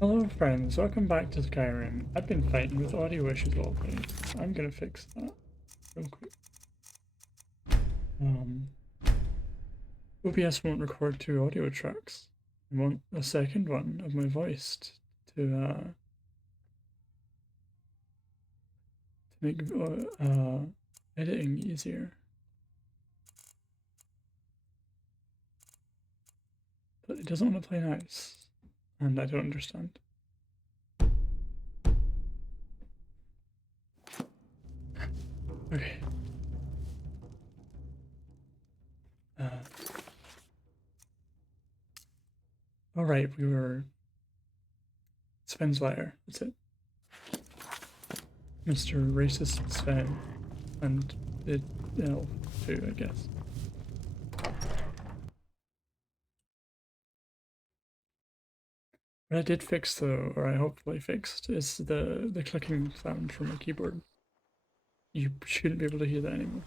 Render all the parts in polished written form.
Hello friends, welcome back to Skyrim. I've been fighting with audio issues all day. I'm gonna fix that real quick. OBS won't record two audio tracks. I want a second one of my voice to make editing easier. But it doesn't want to play nice, and I don't understand. Okay. Alright, we were Sven's lair. That's it. Mr. Racist Sven. And the elf too, I guess. What I did fix though, or I hopefully fixed, is the clicking sound from my keyboard. You shouldn't be able to hear that anymore.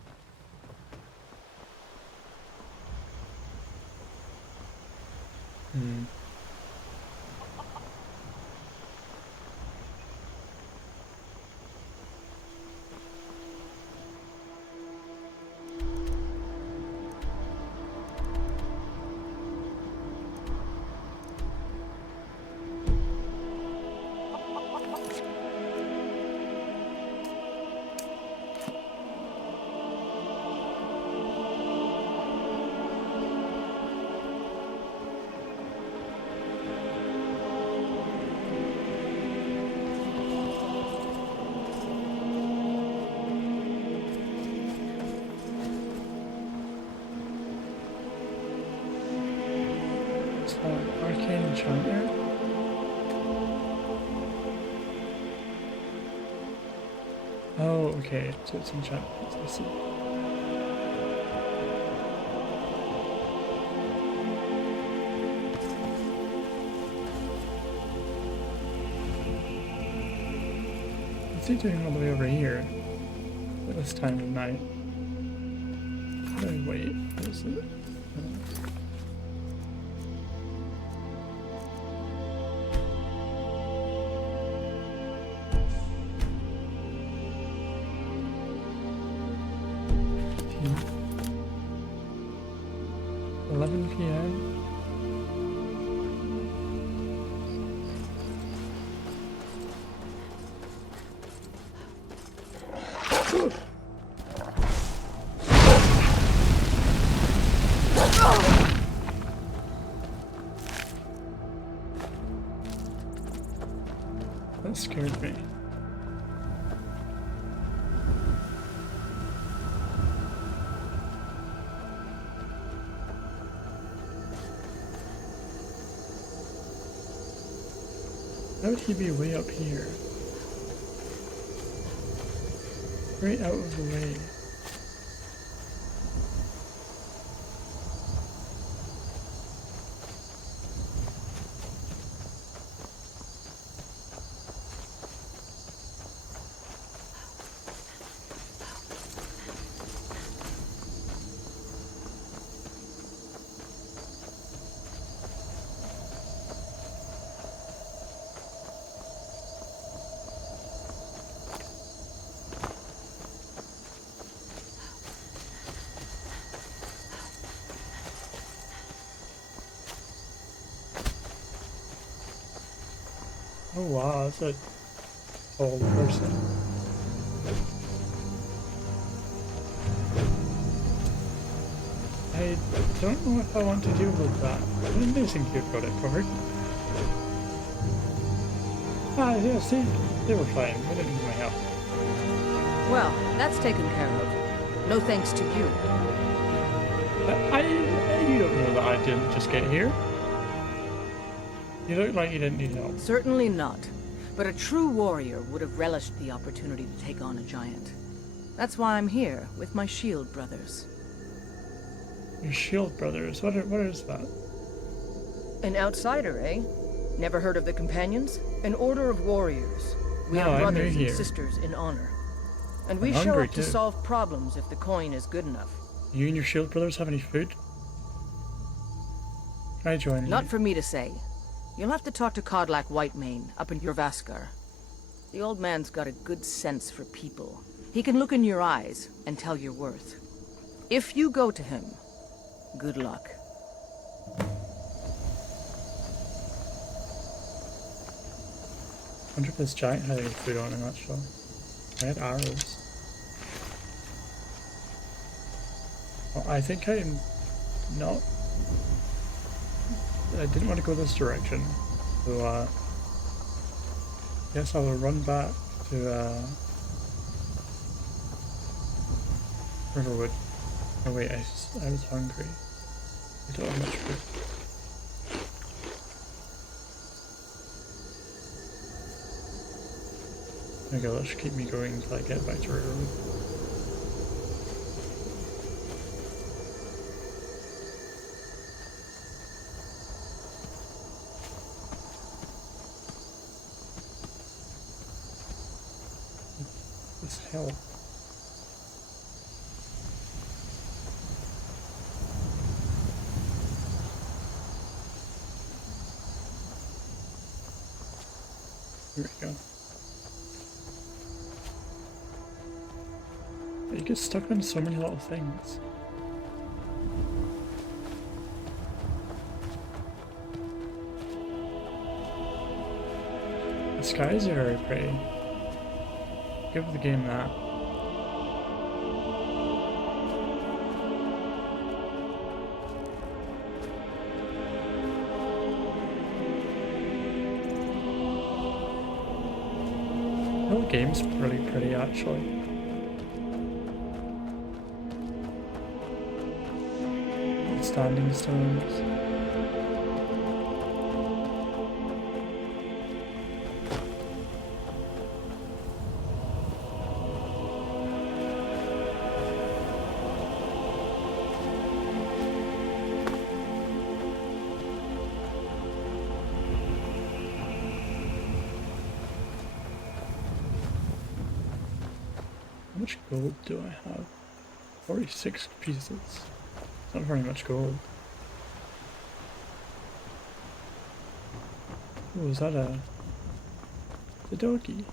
Arcane enchantment. Oh, okay, so it's enchantment, I see. What's he doing all the way over here at this time of night? Wait, what is it? That scared me. How would he be way up here? Right out of the way. Oh wow, that's a tall person. I don't know if I want to deal with that. They seem to have got it covered. Ah, yeah, see, they were fine. They didn't need my help. Well, that's taken care of. No thanks to you. You don't know that I didn't just get here. You look like you didn't need help. Certainly not. But a true warrior would have relished the opportunity to take on a giant. That's why I'm here, with my shield brothers. Your shield brothers? What is that? An outsider, eh? Never heard of the Companions? An order of warriors. We are brothers and sisters in honor. And we show up to solve problems if the coin is good enough. You and your shield brothers have any food? Can I join you? Not for me to say. You'll have to talk to Kodlak Whitemane up in Jorvaskar. The old man's got a good sense for people. He can look in your eyes and tell your worth. If you go to him, good luck. I wonder if this giant had any food on him, actually. I had arrows. Well, I think I'm not... I didn't want to go this direction, so guess I will run back to Riverwood. Oh wait, I was hungry. I don't have much food. There we go, that should keep me going until I get back to Riverwood. This hell. Here we go. You get stuck on so many little things. The skies are very pretty. Give the game that. The whole game's really pretty, actually. Standing stones. How much gold do I have? 46 pieces. Not very much gold. Oh, is that a doggy?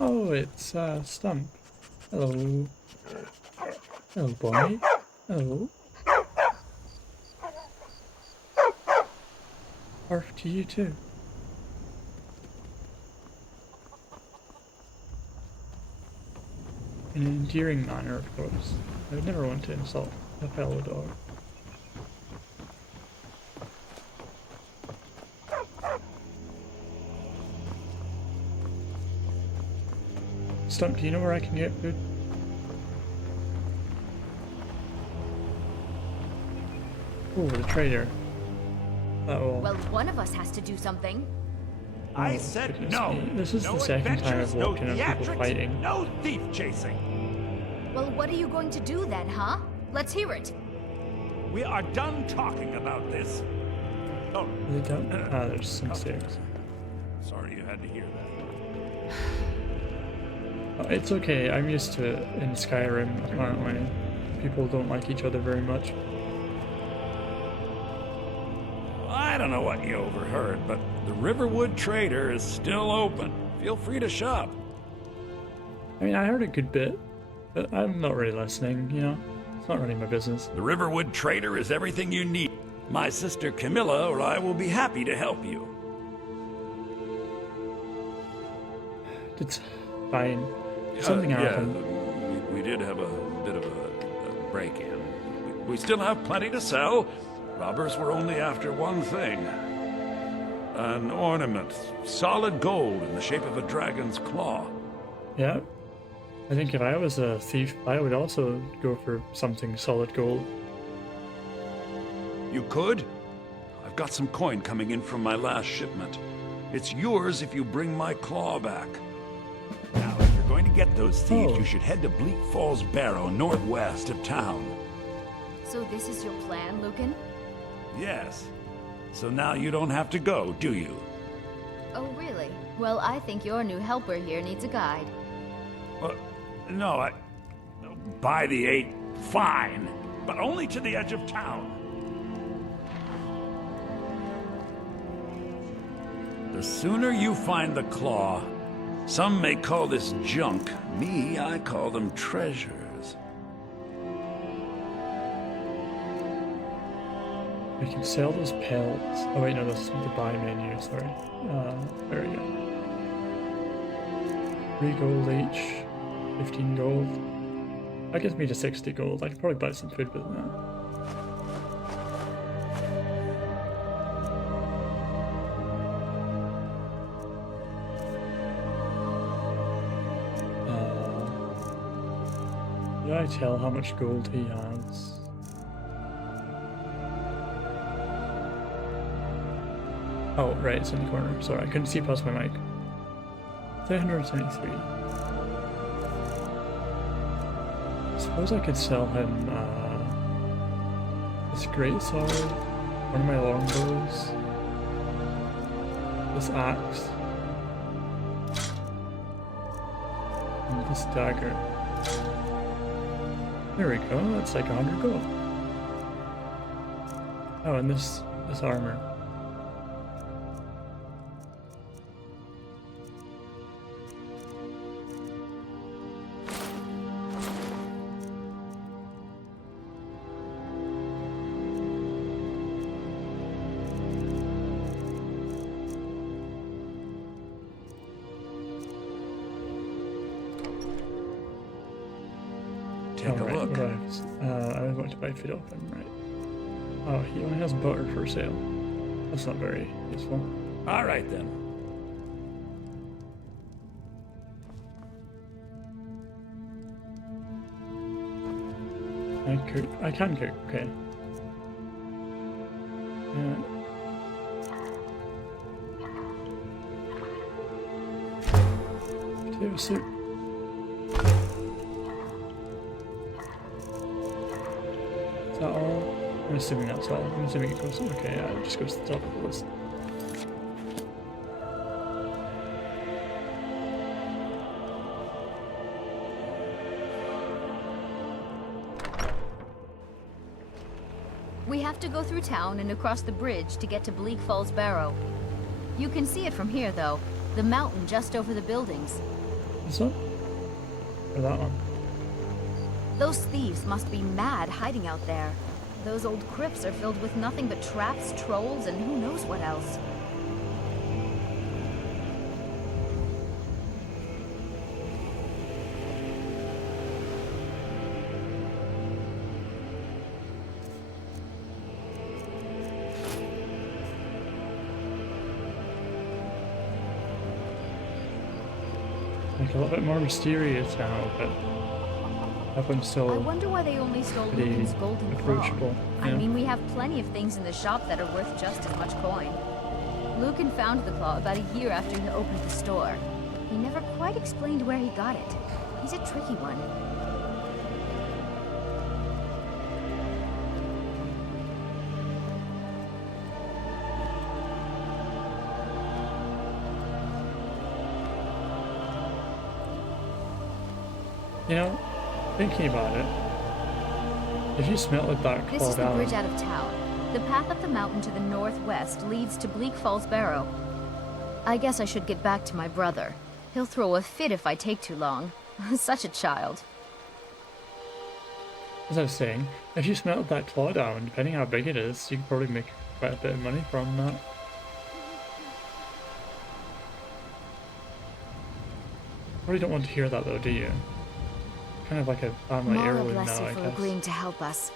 Oh, it's Stump. Hello. Hello, boy. Hello. Barf to you too. In an endearing manner, of course. I would never want to insult a fellow dog. Stump, do you know where I can get food? Oh, the trader. Uh-oh. Well, one of us has to do something. I said no. Me. This is no the second time I've walked in on people fighting. No thief chasing. Well, what are you going to do then, huh? Let's hear it. We are done talking about this. Oh, Are they done? Ah, there's some stairs. Sorry you had to hear that. Oh, it's okay. I'm used to it in Skyrim. Apparently, people don't like each other very much. I don't know what you overheard, but the Riverwood Trader is still open. Feel free to shop. I mean, I heard a good bit, but I'm not really listening, you know? It's not really my business. The Riverwood Trader is everything you need. My sister Camilla or I will be happy to help you. It's fine. Something happened. We did have a bit of a break-in. We still have plenty to sell. Robbers were only after one thing. An ornament, solid gold in the shape of a dragon's claw. Yeah. I think if I was a thief, I would also go for something solid gold. You could? I've got some coin coming in from my last shipment. It's yours if you bring my claw back. Now, if you're going to get those thieves, you should head to Bleak Falls Barrow, northwest of town. So this is your plan, Lucan? Yes. So now you don't have to go, do you? Oh, really? Well, I think your new helper here needs a guide. No, by the 8, fine. But only to the edge of town. The sooner you find the claw. Some may call this junk. Me, I call them treasures. We can sell those pelts. Oh wait, no, this is the buy menu, sorry. There we go. 3 gold each, 15 gold. That gives me to 60 gold. I could probably buy some food with that. Did I tell how much gold he has? Oh, right, it's in the corner. Sorry, I couldn't see past my mic. 373. I suppose I could sell him this great sword, one of my longbows, this axe, and this dagger. There we go, that's like 100 gold. Oh, and this armor. Take a look. I was going to buy food off him, right? Oh, he only has butter for sale. That's not very useful. All right then. I can cook, okay. Potato soup. Is that all? I'm assuming that's all. I'm assuming it goes. Okay, yeah, it just goes to the top of the list. We have to go through town and across the bridge to get to Bleak Falls Barrow. You can see it from here, though. The mountain just over the buildings. This one? Or that one? Those thieves must be mad hiding out there. Those old crypts are filled with nothing but traps, trolls, and who knows what else. Like a little bit more mysterious now, but that one's still I wonder why they only stole Lucan's golden approachable. claw. I mean, we have plenty of things in the shop that are worth just as much coin. Lucan found the claw about a year after he opened the store. He never quite explained where he got it. He's a tricky one. You know, thinking about it, if you smelted that claw This is the down, bridge out of town. The path up the mountain to the northwest leads to Bleak Falls Barrow. I guess I should get back to my brother. He'll throw a fit if I take too long. Such a child. as I was saying, if you smelted that claw down, depending how big it is, you could probably make quite a bit of money from that. Probably don't want to hear that though, do you? Kind of like a family Mara heirloom bless now, you I for guess. agreeing to help us.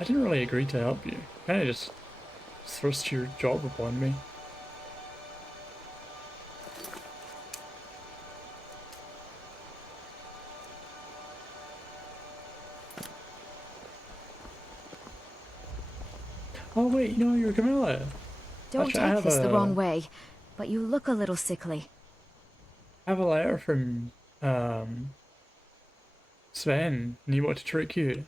I didn't really agree to help you. Kind of just thrust your job upon me. Oh wait, no, you're Camilla. Don't Actually, I take this the have wrong way, but you look a little sickly. I have a letter from Sven, and he wanted to trick you.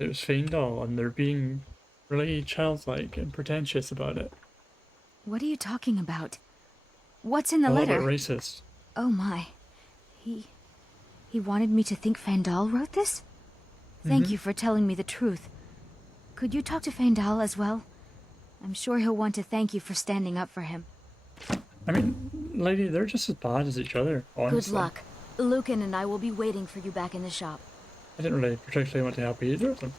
It was Feindal, and they're being really childlike and pretentious about it. What are you talking about? What's in the A letter? little bit racist. Oh my. He wanted me to think Feindal wrote this? Thank you for telling me the truth. Could you talk to Feindal as well? I'm sure he'll want to thank you for standing up for him. I mean, lady, they're just as bad as each other, honestly. Good luck. Lucan and I will be waiting for you back in the shop. I didn't really particularly want to help either of them.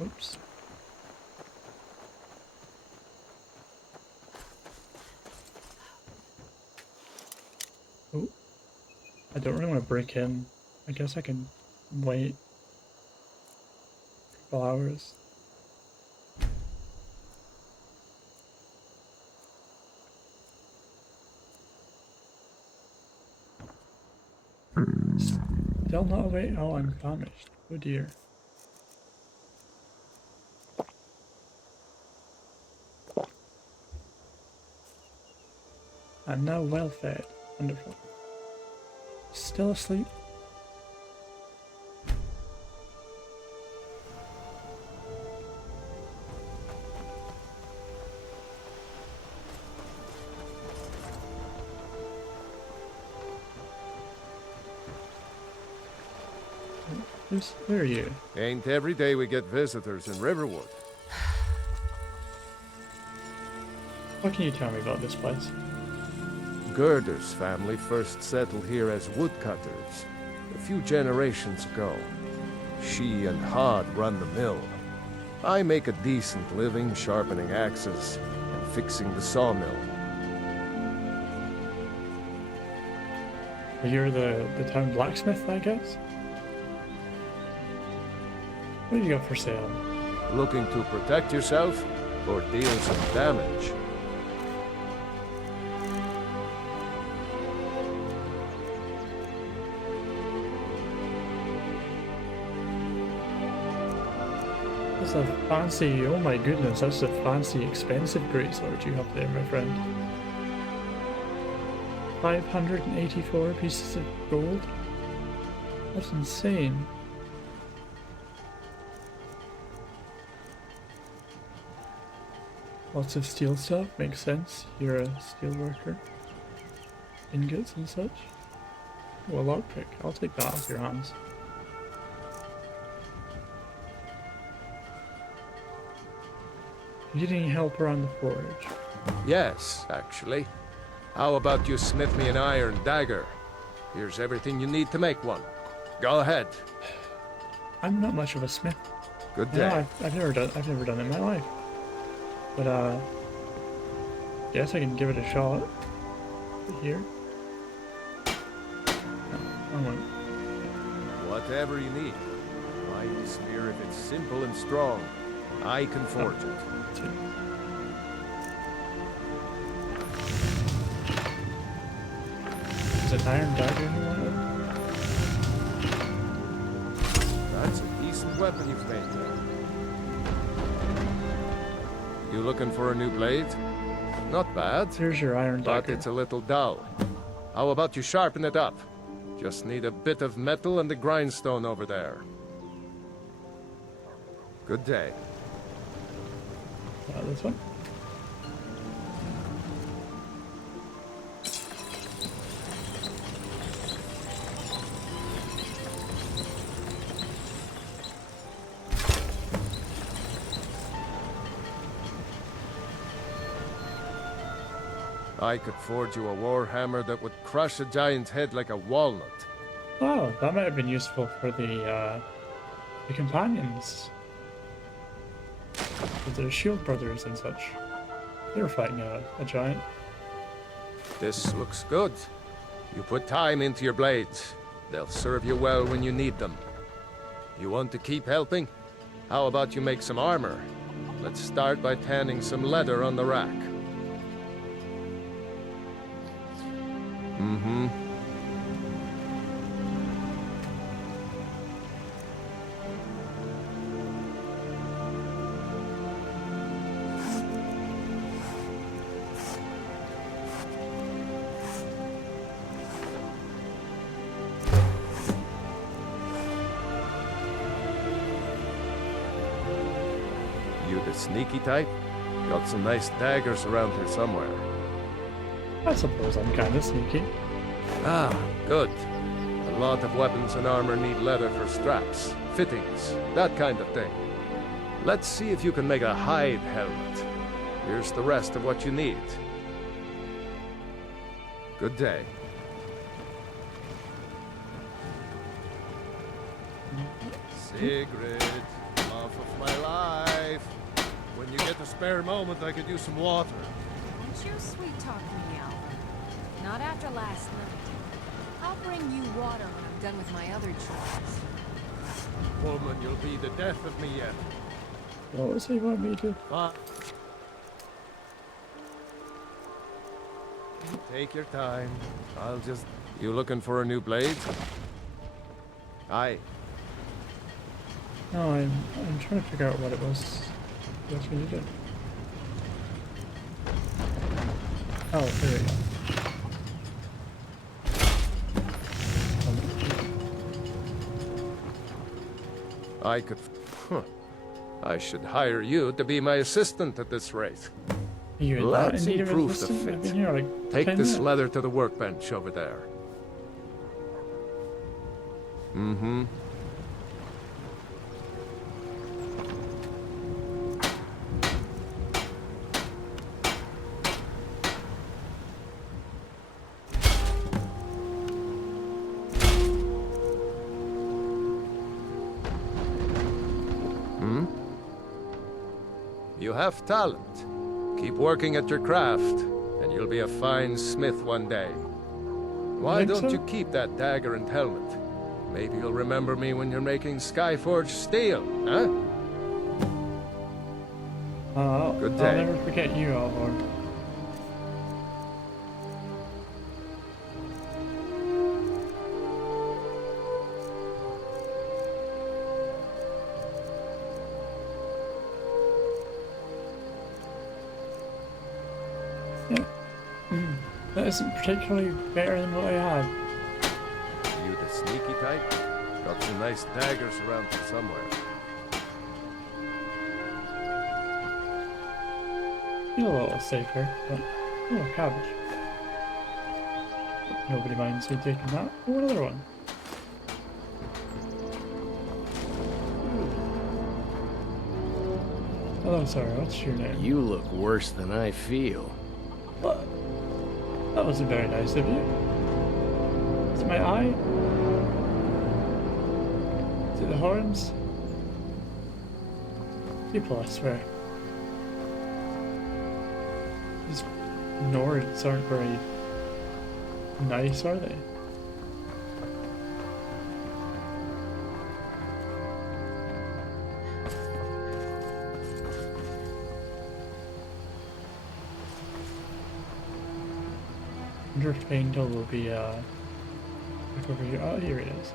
Oops. Oh, I don't really want to break in. I guess I can wait a couple hours. Still not awake? Oh, I'm famished. Oh dear. I'm now well fed. Wonderful. Still asleep? Who are you? Ain't every day we get visitors in Riverwood. What can you tell me about this place? Gerder's family first settled here as woodcutters a few generations ago. She and Hod run the mill. I make a decent living sharpening axes and fixing the sawmill. You're the town blacksmith, I guess? What do you got for sale? Looking to protect yourself or deal some damage? That's a fancy, oh my goodness, that's a fancy, expensive greatsword you have there, my friend. 584 pieces of gold? That's insane. Lots of steel stuff, makes sense. You're a steel worker. Ingots and such. Oh, a lockpick. I'll take that off your hands. You need any help around the forge? Yes, actually. How about you smith me an iron dagger? Here's everything you need to make one. Go ahead. I'm not much of a smith. Good day. No, I've never done it in my life. But guess I can give it a shot. Here. No, wrong one. Whatever you need. Find the spear if it's simple and strong. I can forge it. Two. Is it iron dagger you wanted? That's a decent weapon you've made there. You looking for a new blade? Not bad. Here's your iron But dagger. it's a little dull. How about you sharpen it up? Just need a bit of metal and the grindstone over there. Good day. This one. I could forge you a war hammer that would crush a giant's head like a walnut. Oh, that might have been useful for the companions. With the shield brothers and such. They were fighting a giant. This looks good. You put time into your blades. They'll serve you well when you need them. You want to keep helping? How about you make some armor? Let's start by tanning some leather on the rack. Mm-hmm. You the sneaky type? Got some nice daggers around here somewhere. I suppose I'm kind of sneaky. Ah, good. A lot of weapons and armor need leather for straps, fittings, that kind of thing. Let's see if you can make a hide helmet. Here's the rest of what you need. Good day. Sigrid, off of my life. When you get a spare moment, I could use some water. Won't you sweet-talk me, Alvin? Not after last night. I'll bring you water when I'm done with my other chores. Woman, you'll be the death of me yet. What was he want me to? Take your time. I'll just... You looking for a new blade? Aye. No, I'm trying to figure out what it was. What we needed. Oh, here we go. I could... I should hire you to be my assistant at this rate. Let's improve the fit. Take this leather to the workbench over there. Mm-hmm. You have talent. Keep working at your craft, and you'll be a fine smith one day. Why don't you keep that dagger and helmet? Maybe you'll remember me when you're making Skyforged steel, huh? Good day. I'll never forget you, Alvor. That isn't particularly better than what I had. You the sneaky type? Got some nice daggers around here somewhere. Feel a little safer, but oh, cabbage. Nobody minds me taking that. Oh, another one. Hello, sorry. What's your name? You look worse than I feel. What? That wasn't very nice of you. Is it my eye? Is it the horns? People, I swear. These Nords aren't very nice, are they? I wonder if Angel will be, look over here. Oh, here it is.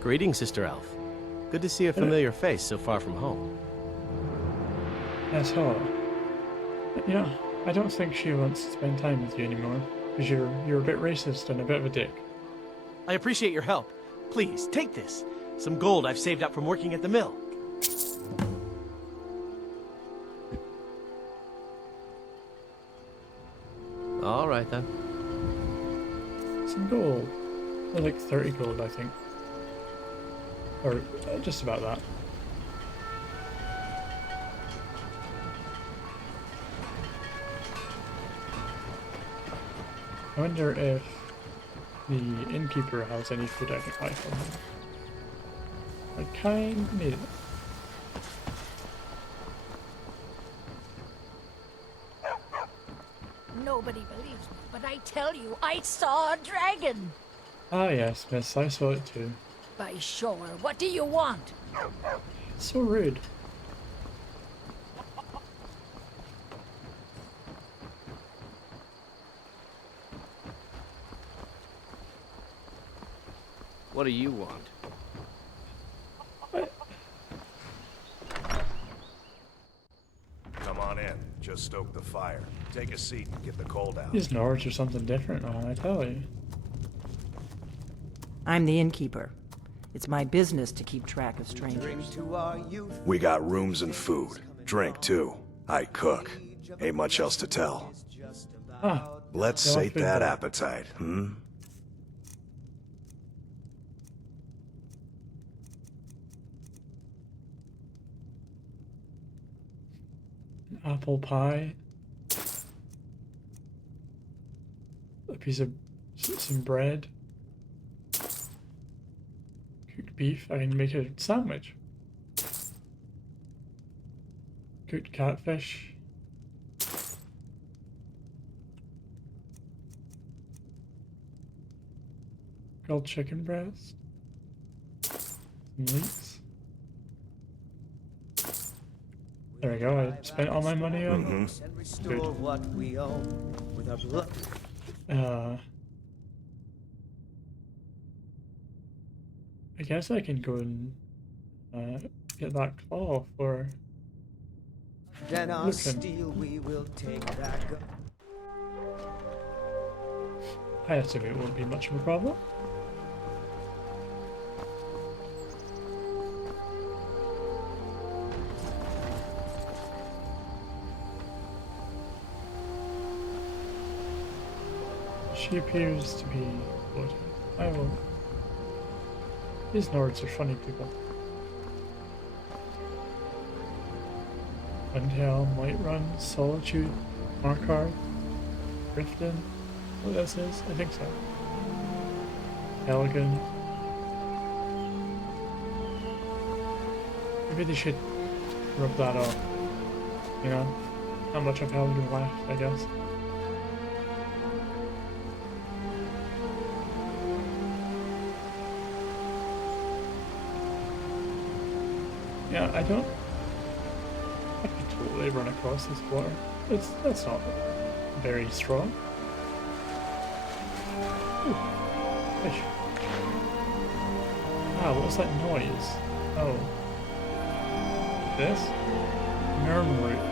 Greetings, Sister Elf. Good to see a familiar face so far from home. Yes, hello. You know, I don't think she wants to spend time with you anymore, because you're a bit racist and a bit of a dick. I appreciate your help. Please, take this. Some gold I've saved up from working at the mill. All right, then. Some gold. Like 30 gold, I think. Or just about that. I wonder if the innkeeper has any food I can buy from him. I kinda need it. Nobody believes me, but I tell you, I saw a dragon! Ah yes, miss, I saw it too. By sure, what do you want? It's so rude. What do you want? What? Come on in. Just stoke the fire. Take a seat and get the cold out. These Nords are something different, man, I tell you. I'm the innkeeper. It's my business to keep track of strangers. We got rooms and food. Drink, too. I cook. Ain't much else to tell. Ah, Let's sate that appetite, hmm? apple pie. A piece of some bread. Cooked beef. I can make a sandwich. Cooked catfish. Grilled chicken breast. Some leeks. There we go. I spent all my money on food. I guess I can go and get that claw for then our steel we will take back. I assume it won't be much of a problem. She appears to be floating. I will. These Nords are funny people. Windhelm, Whiterun, Solitude, Markarth, Riften. What this is? I think so. Helgen. Maybe they should rub that off. You know? Not much of Helgen left, I guess. Yeah, I could totally run across this water. That's not very strong. Ooh, fish. Ah, what was that noise? Oh. This? Murmuring.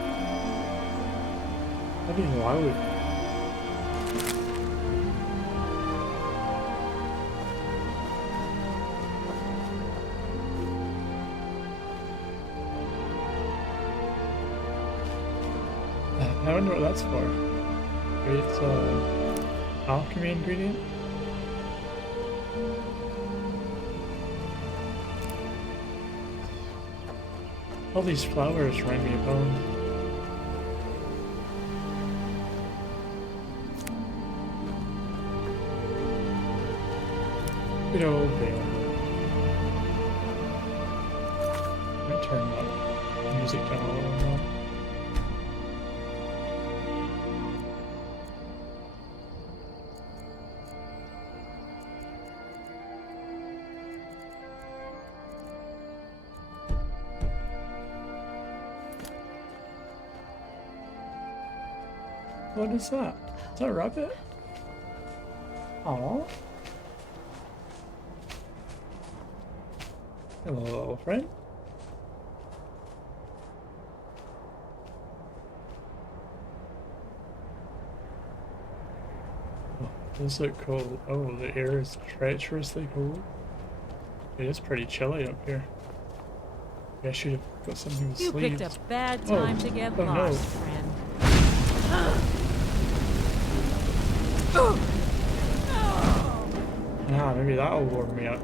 That'd be loud. I wonder what that's for. Maybe it's an alchemy ingredient? All these flowers remind me of home. Good old Vale. I'm gonna turn the music down a little more. What is that? Is that a rabbit? Aww. Hello, little friend. Oh, this looks cold. Oh, the air is treacherously cold. It is pretty chilly up here. Maybe I should have got something with sleeves. You picked a bad time to get lost, friend. Ah, maybe that'll warm me up.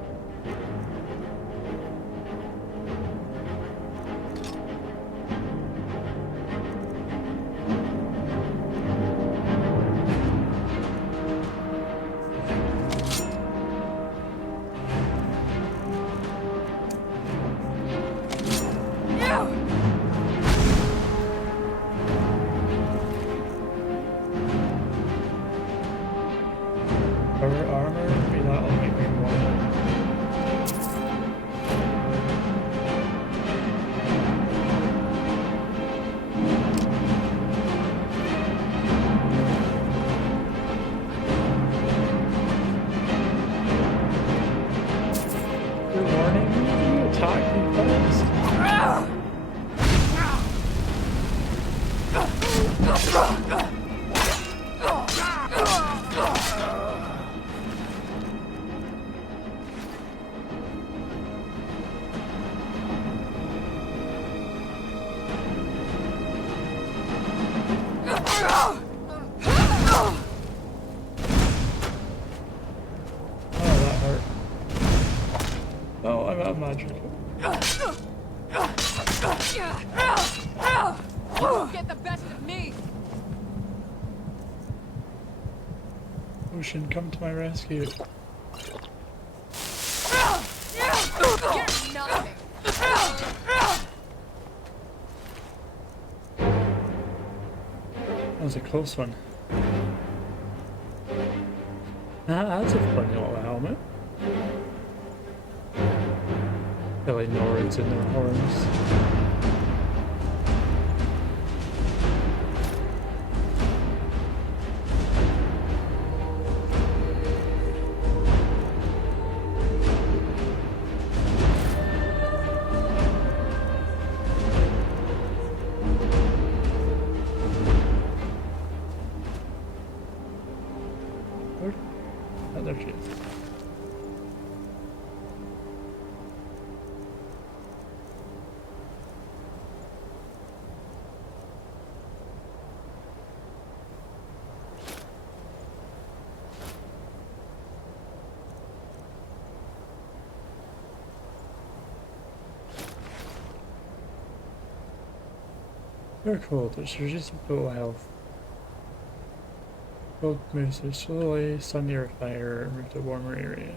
Oh, I'm out of magic. You won't get the best of me. Ocean, come to my rescue. You're nothing. That was a close one. That's a funny little helmet. Really Nords in their horns. Oh, there she is. They're cool, there's just full health. Both moves so slowly, sun near a fire, move to a warmer area.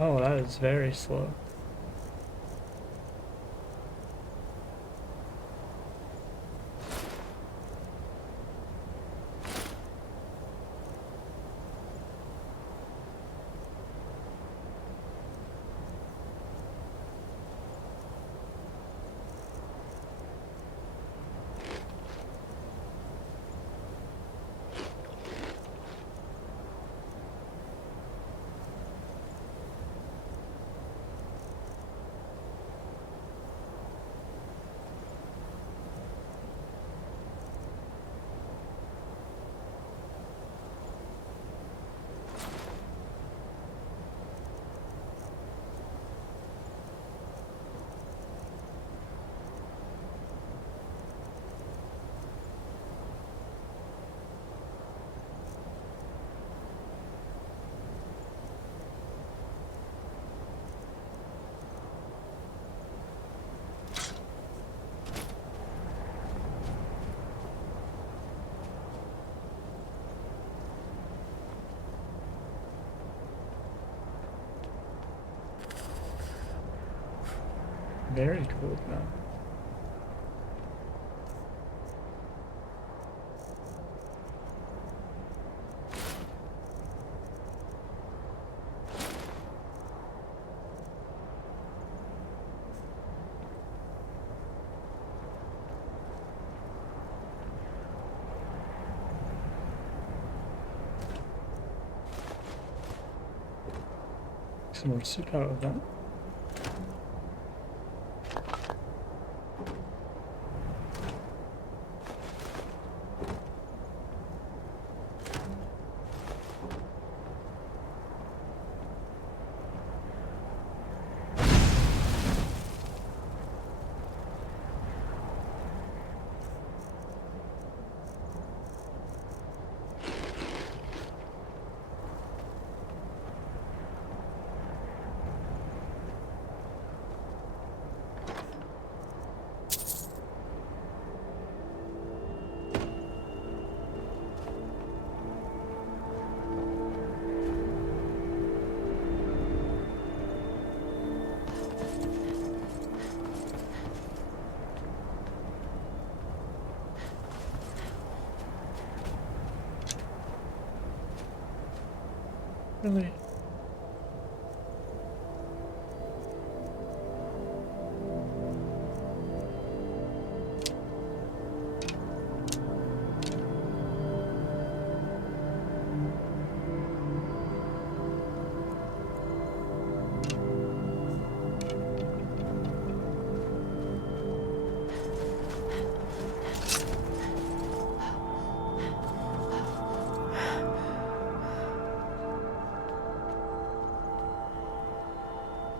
Oh, that is very slow. Very cool now. Some more soup out of that. Really?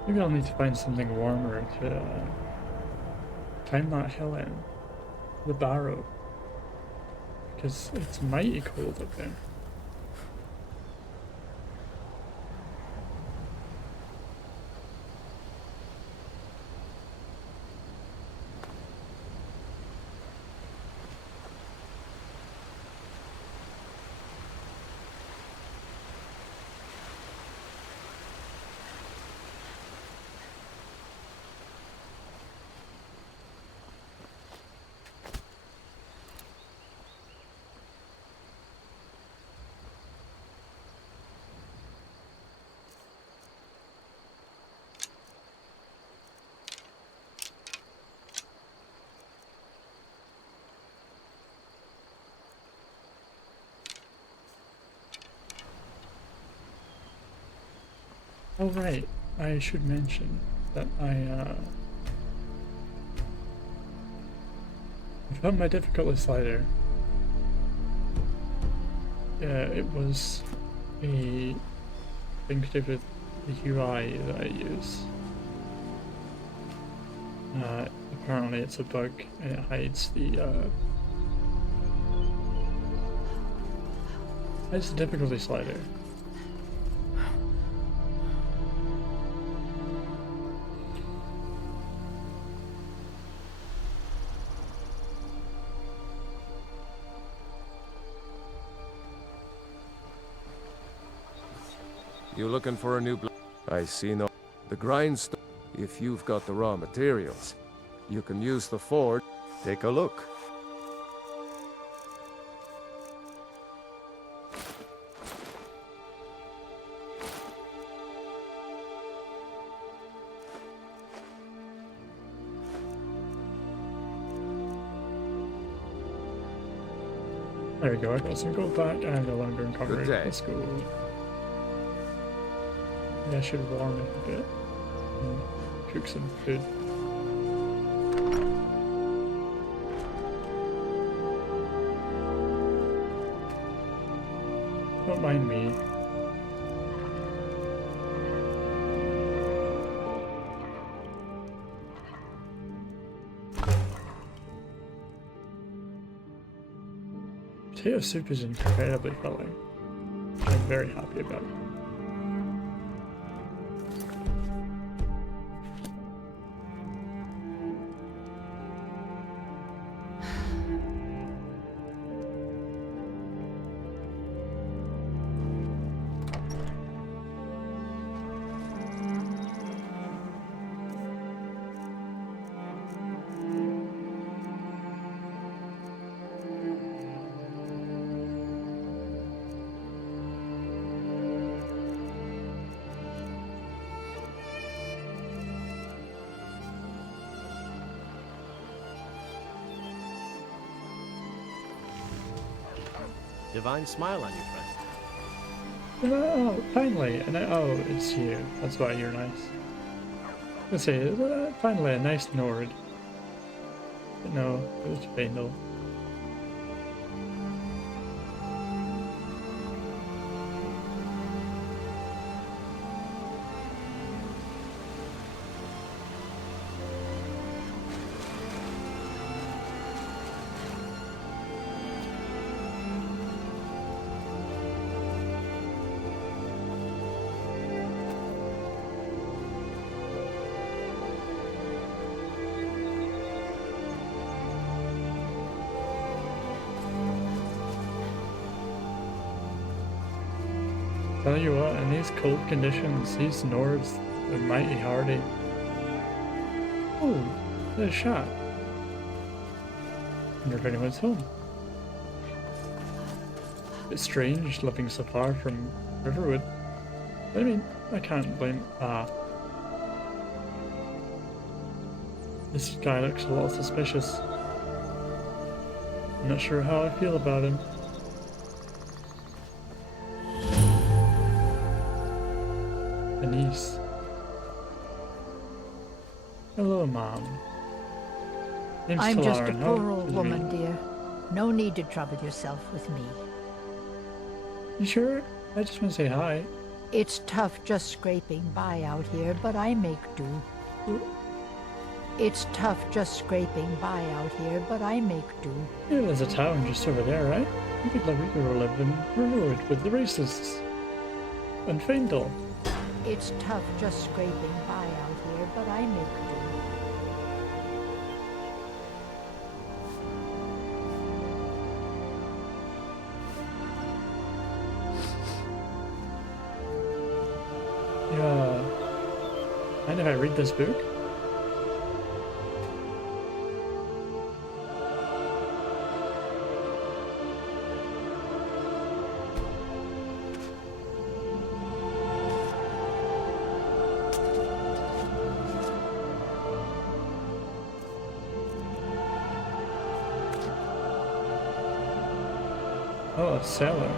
Maybe I'll need to find something warmer to climb that hill in. the barrow. Because it's mighty cold up there. Oh right, I should mention that I found my difficulty slider. It was a thing to do with the UI that I use. Apparently it's a bug and it hides the difficulty slider. You looking for a new I see no. The grindstone. If you've got the raw materials, you can use the forge. Take a look. There we go, I got some gold back and I'm no longer in Congress. Let's go. Yeah, I should warm it a bit and cook some food. Don't mind me. Potato soup is incredibly filling, which I'm very happy about. Divine smile on you, friend. Oh, finally! And oh, it's you. That's why you're nice. Let's say, finally, a nice Nord. But no, it was Vandal. Tell you what, in these cold conditions, these Nords are mighty hardy. Oh, there's a shot. Wonder if anyone's home. It's strange living so far from Riverwood. I mean, I can't blame. This guy looks a little suspicious. I'm not sure how I feel about him. Niece. Hello, Mom. Name's I'm Telarin. just a poor old woman, dear. No need to trouble yourself with me. You sure? I just want to say hi. It's tough just scraping by out here, but I make do. It's tough just scraping by out here, but I make do. Yeah, there's a town just over there, right? You could live in Riverwood with the racists. And Faendal. It's tough just scraping by out here, but I make do. Yeah. Mind if I read this book? Oh, a cellar.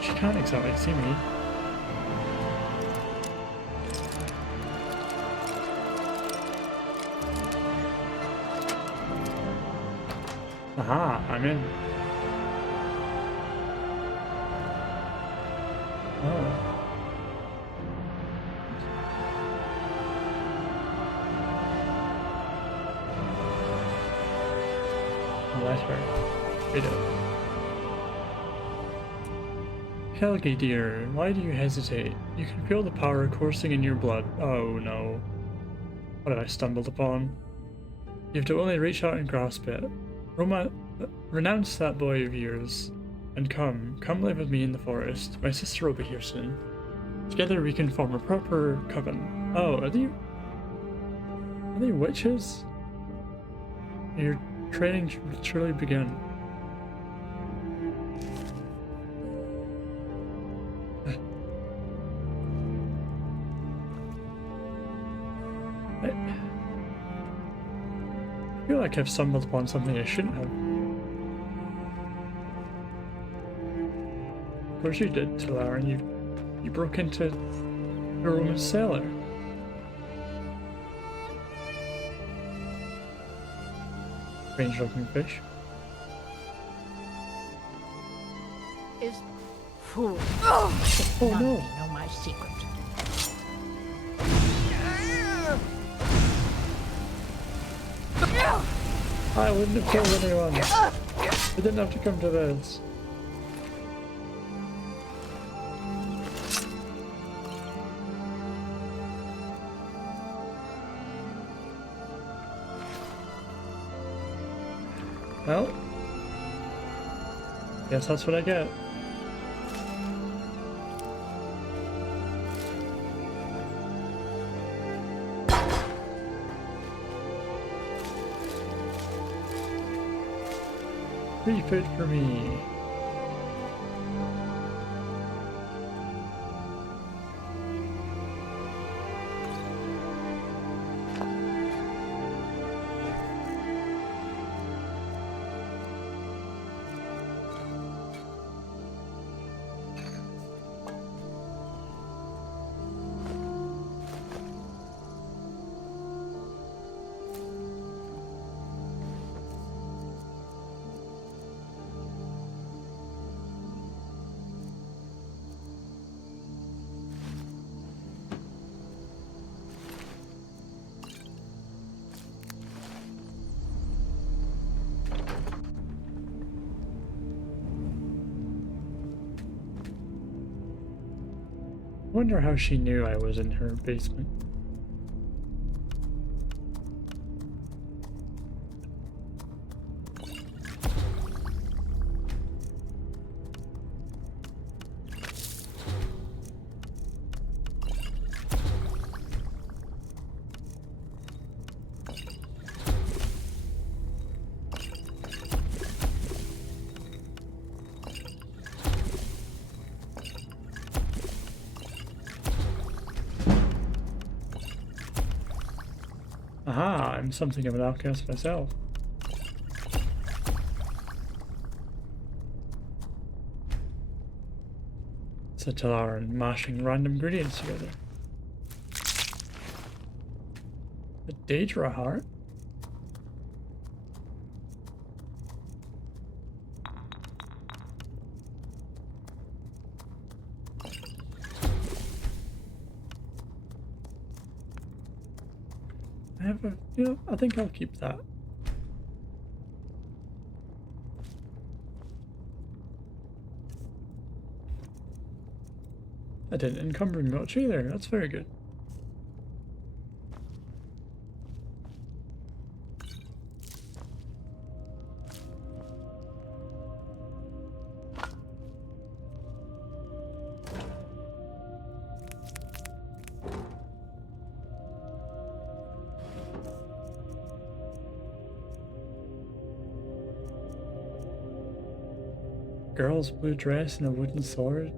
She can't exactly see me. Aha, I'm in. Oh. Letter. Read it. Helgi dear, why do you hesitate? You can feel the power coursing in your blood. Oh no. What have I stumbled upon? You have to only reach out and grasp it. Renounce that boy of yours, and come live with me in the forest. My sister will be here soon. Together we can form a proper coven. Oh, are they witches? Your training should surely begin. I feel like I've stumbled upon something I shouldn't have. Of course you did, Telarin. You broke into a Roman cellar. Strange looking fish. Is fool. Oh None no! of me know my secret. I wouldn't have killed anyone. I didn't have to come to this. Well, guess that's what I get. Free food for me. Wonder how she knew I was in her basement. Aha, I'm something of an outcast myself. Said Telarin, mashing random ingredients together. A Daedra heart? I have a, you know, I think I'll keep that. I didn't encumber much either. That's very good. Girl's blue dress and a wooden sword.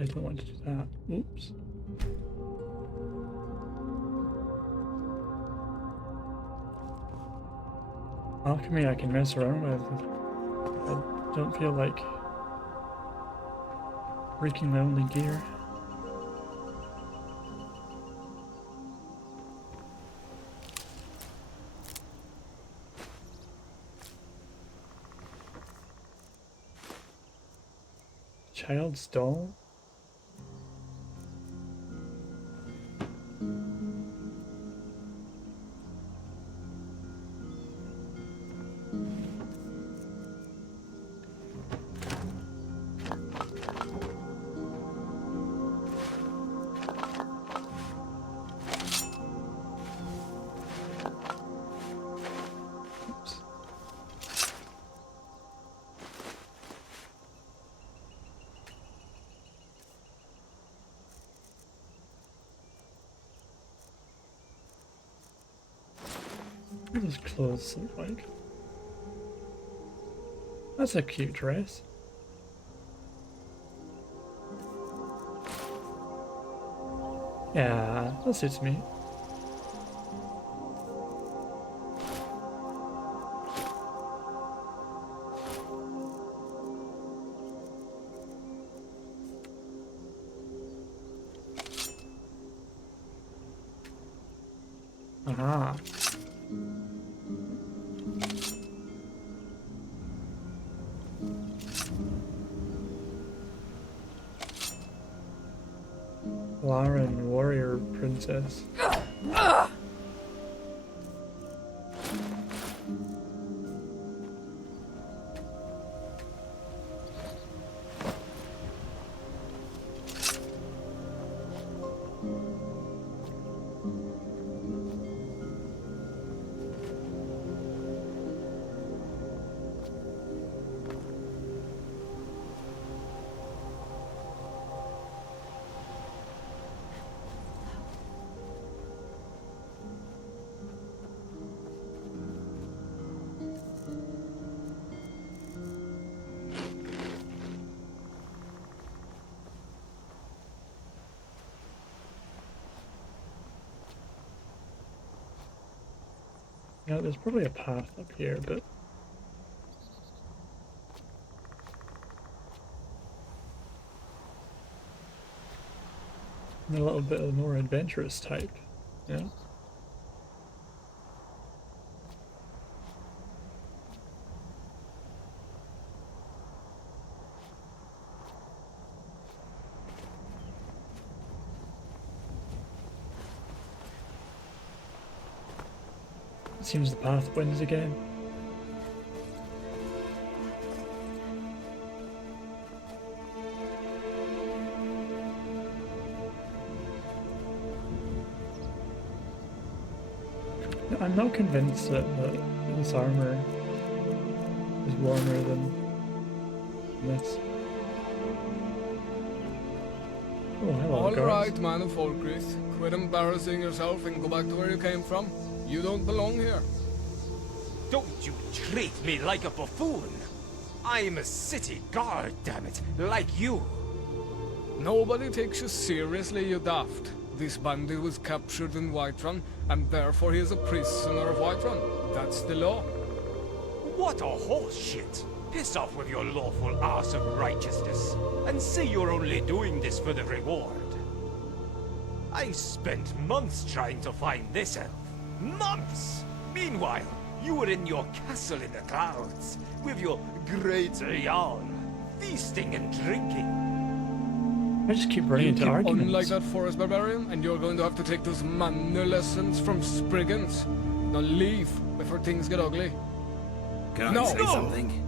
I don't want to do that. Oops. Alchemy I can mess around with. I don't feel like breaking my only gear. Child's doll? What do those clothes look like? That's a cute dress. Yeah, that suits me. Aha. Telarin, warrior princess. Yeah, there's probably a path up here, but I'm a little bit of a more adventurous type, yeah. It seems the path wins again. I'm not convinced that this armor is warmer than this. Oh, hello, All guards. right, man of Folkreath. Quit embarrassing yourself and go back to where you came from. You don't belong here. Don't you treat me like a buffoon! I'm a city guard, damn it, like you. Nobody takes you seriously, you daft. This bandit was captured in Whiterun, and therefore he is a prisoner of Whiterun. That's the law. What a horse shit! Piss off with your lawful arse of righteousness, and say you're only doing this for the reward. I spent months trying to find this elf. Months! Meanwhile, you were in your castle in the clouds, with your great Jarl, feasting and drinking. I just keep running into arguments. Unlike that forest barbarian, and you're going to have to take those manner lessons from Spriggans. Now leave before things get ugly. Can I say something?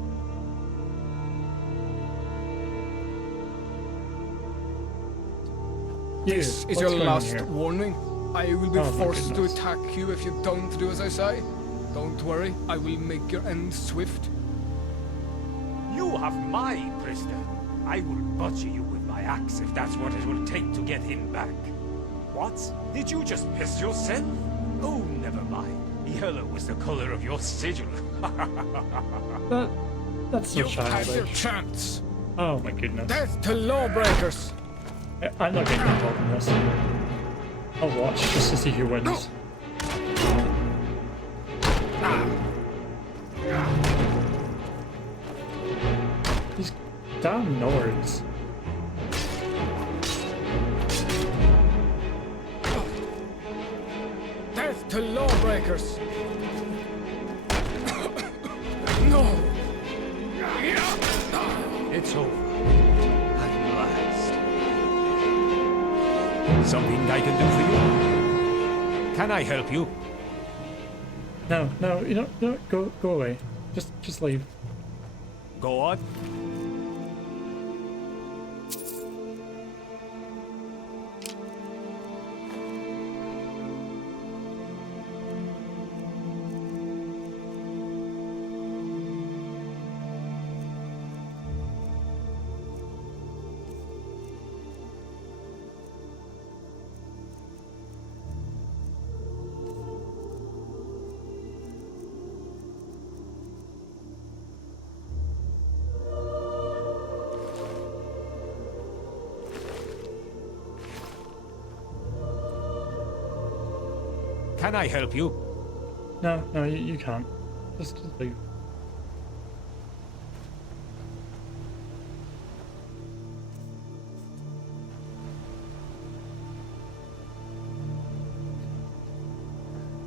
This is your last warning. I will be forced to attack you if you don't do as I say. Don't worry, I will make your end swift. You have my prisoner. I will butcher you with my axe if that's what it will take to get him back. What? Did you just piss yourself? Oh, never mind. Yellow was the color of your sigil. That's so childish. You've had your chance. Oh my goodness. Death to lawbreakers. I'm not getting involved in this. I'll watch just to see who wins. These damn Nords. Death to lawbreakers. No. It's over. At last. Something I can do for you? Can I help you? No, no, go away. Just leave. Go on. Can I help you? No, you can't. Just leave.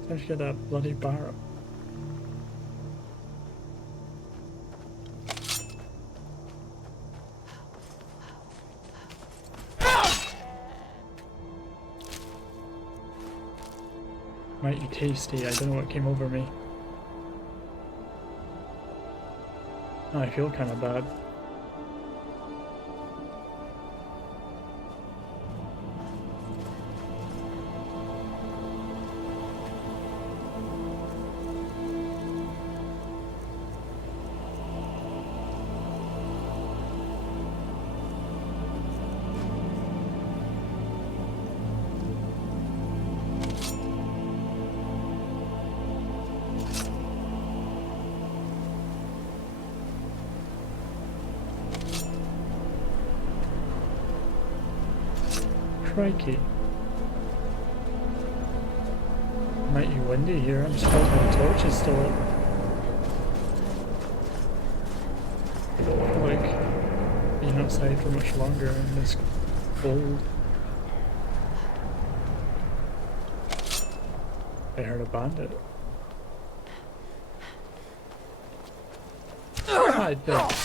Time to get that bloody barrel. Mighty tasty, I don't know what came over me. Oh, I feel kind of bad. Crikey. Mighty windy here. I'm surprised my torch is still up. Like, being outside for much longer in this cold. I heard a bandit. I don't.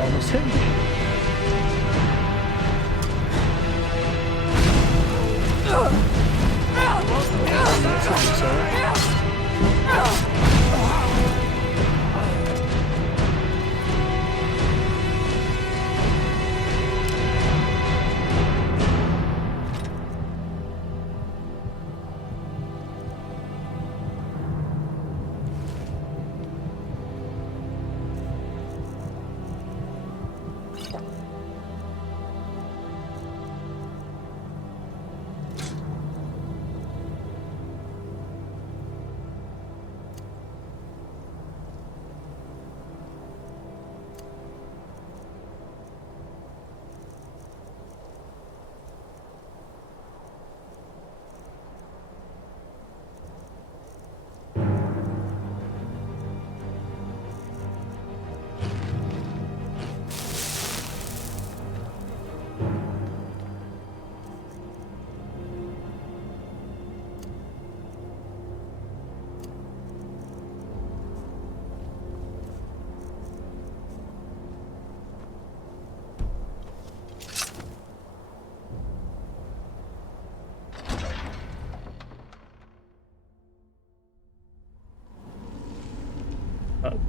Almost hit me.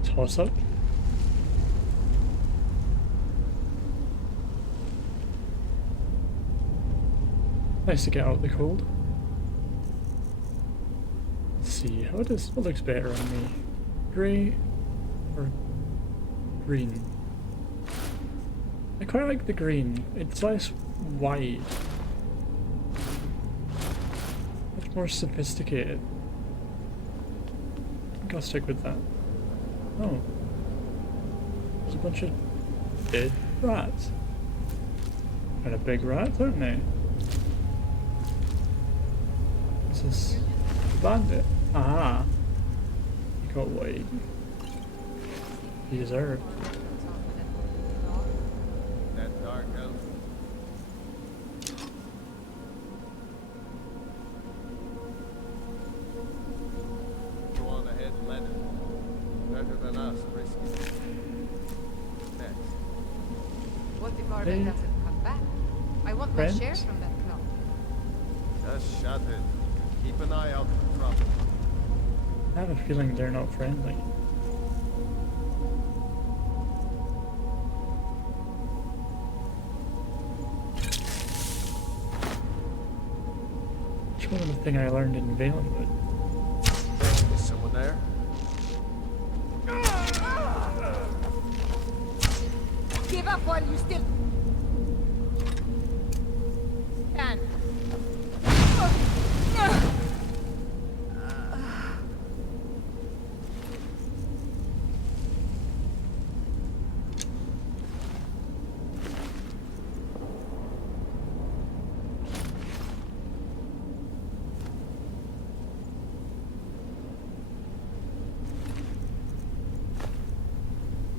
Toss up. Nice to get out the cold. Let's see, what looks better on me? Grey or green? I quite like the green. It's less wide. Much more sophisticated. I think I'll stick with that. Oh. There's a bunch of dead rats. And a big rat, aren't they? This is a bandit. Aha. He got what he deserved. That dark elf. Go on ahead and let it. Better than us, risky. Next. What if our man doesn't come back? I want my share from that club. Just shut it. Keep an eye out for trouble. I have a feeling they're not friendly. It's one of the things I learned in Valenwood. Is someone there? Give up while you still can.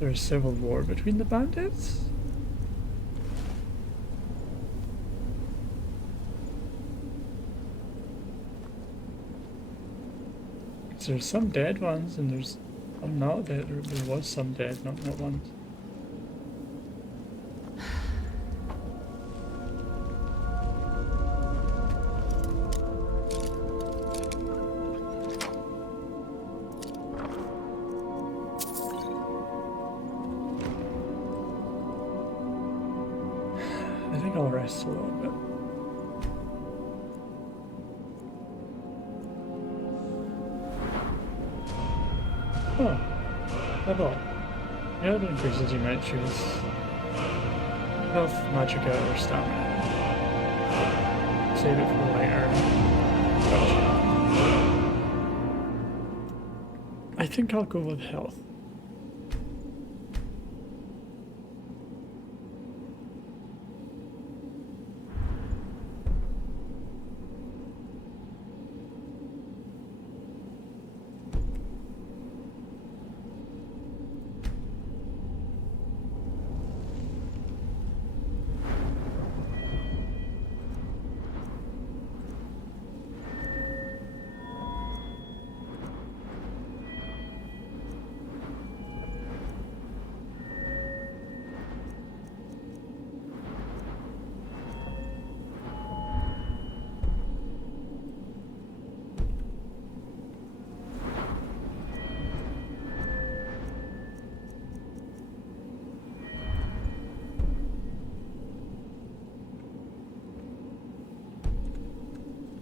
There's civil war between the bandits? There's some dead ones and there's some not dead. There was some dead, not ones. I think I'll rest a little bit. Oh, level up. The other increases you might choose health, magicka, or stamina. Save it for later. I think I'll go with health.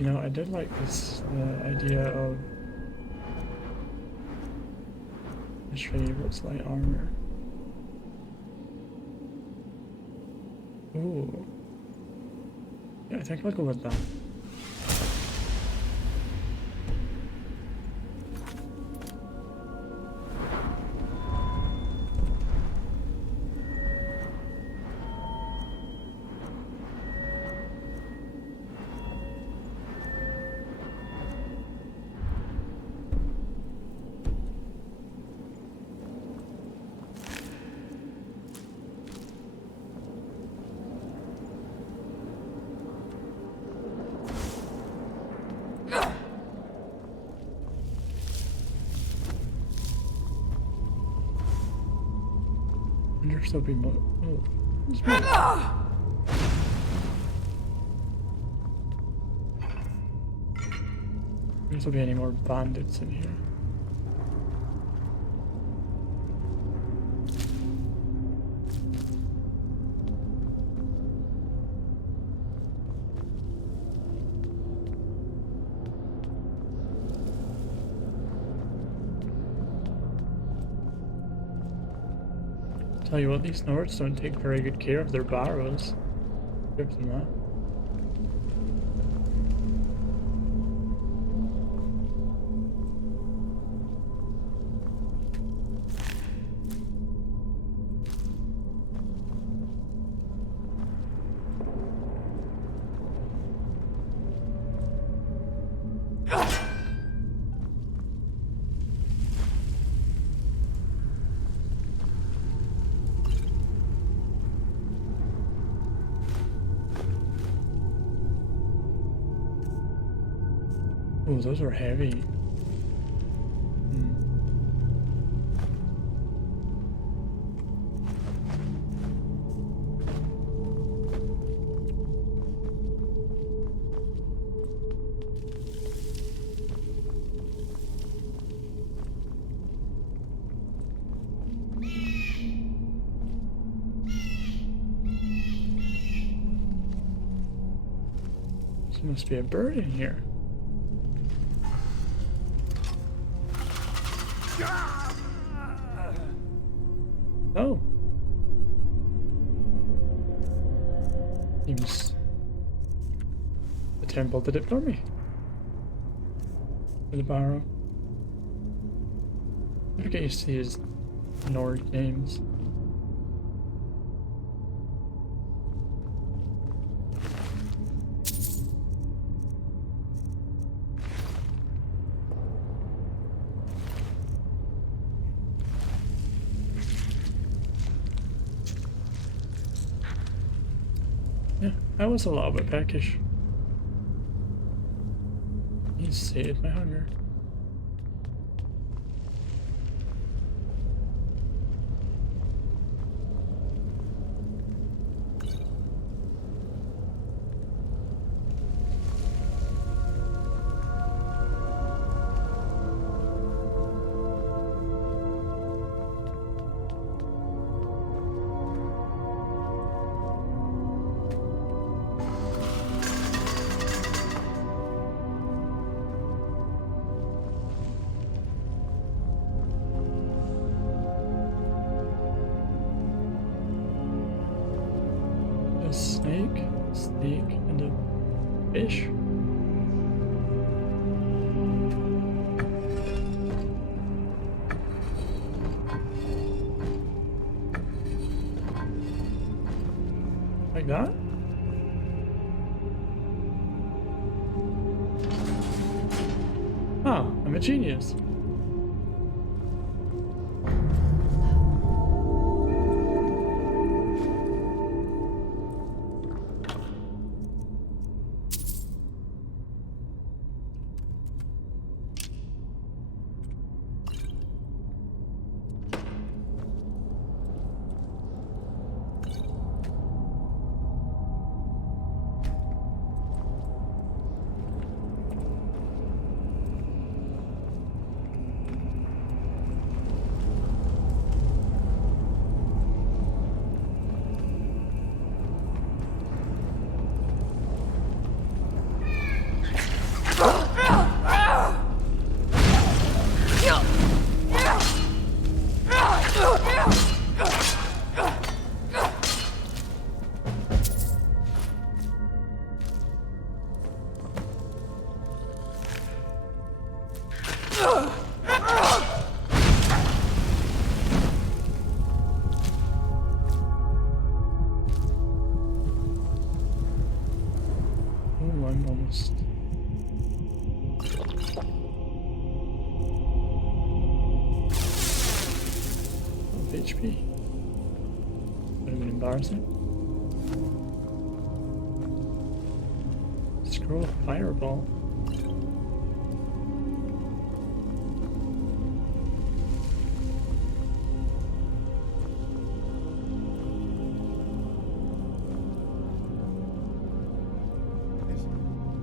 You know, I did like this idea of. Let's show you what's light armor. Ooh. Yeah, I think I'll go with that. There'll be more. Oh, there's more. There'll be any more bandits in here. Tell you what, these Nords don't take very good care of their barrows. Give them that. Oh, those are heavy. There must be a bird in here. Oh. Seems the temple did it for me. For the barrow. I forget used to see his Nord names. Yeah, I was a little bit peckish. He sated my hunger. Snake and a fish. Like that? Oh, I'm a genius. I'm almost... HP. Would have been embarrassing. Scroll of Fireball.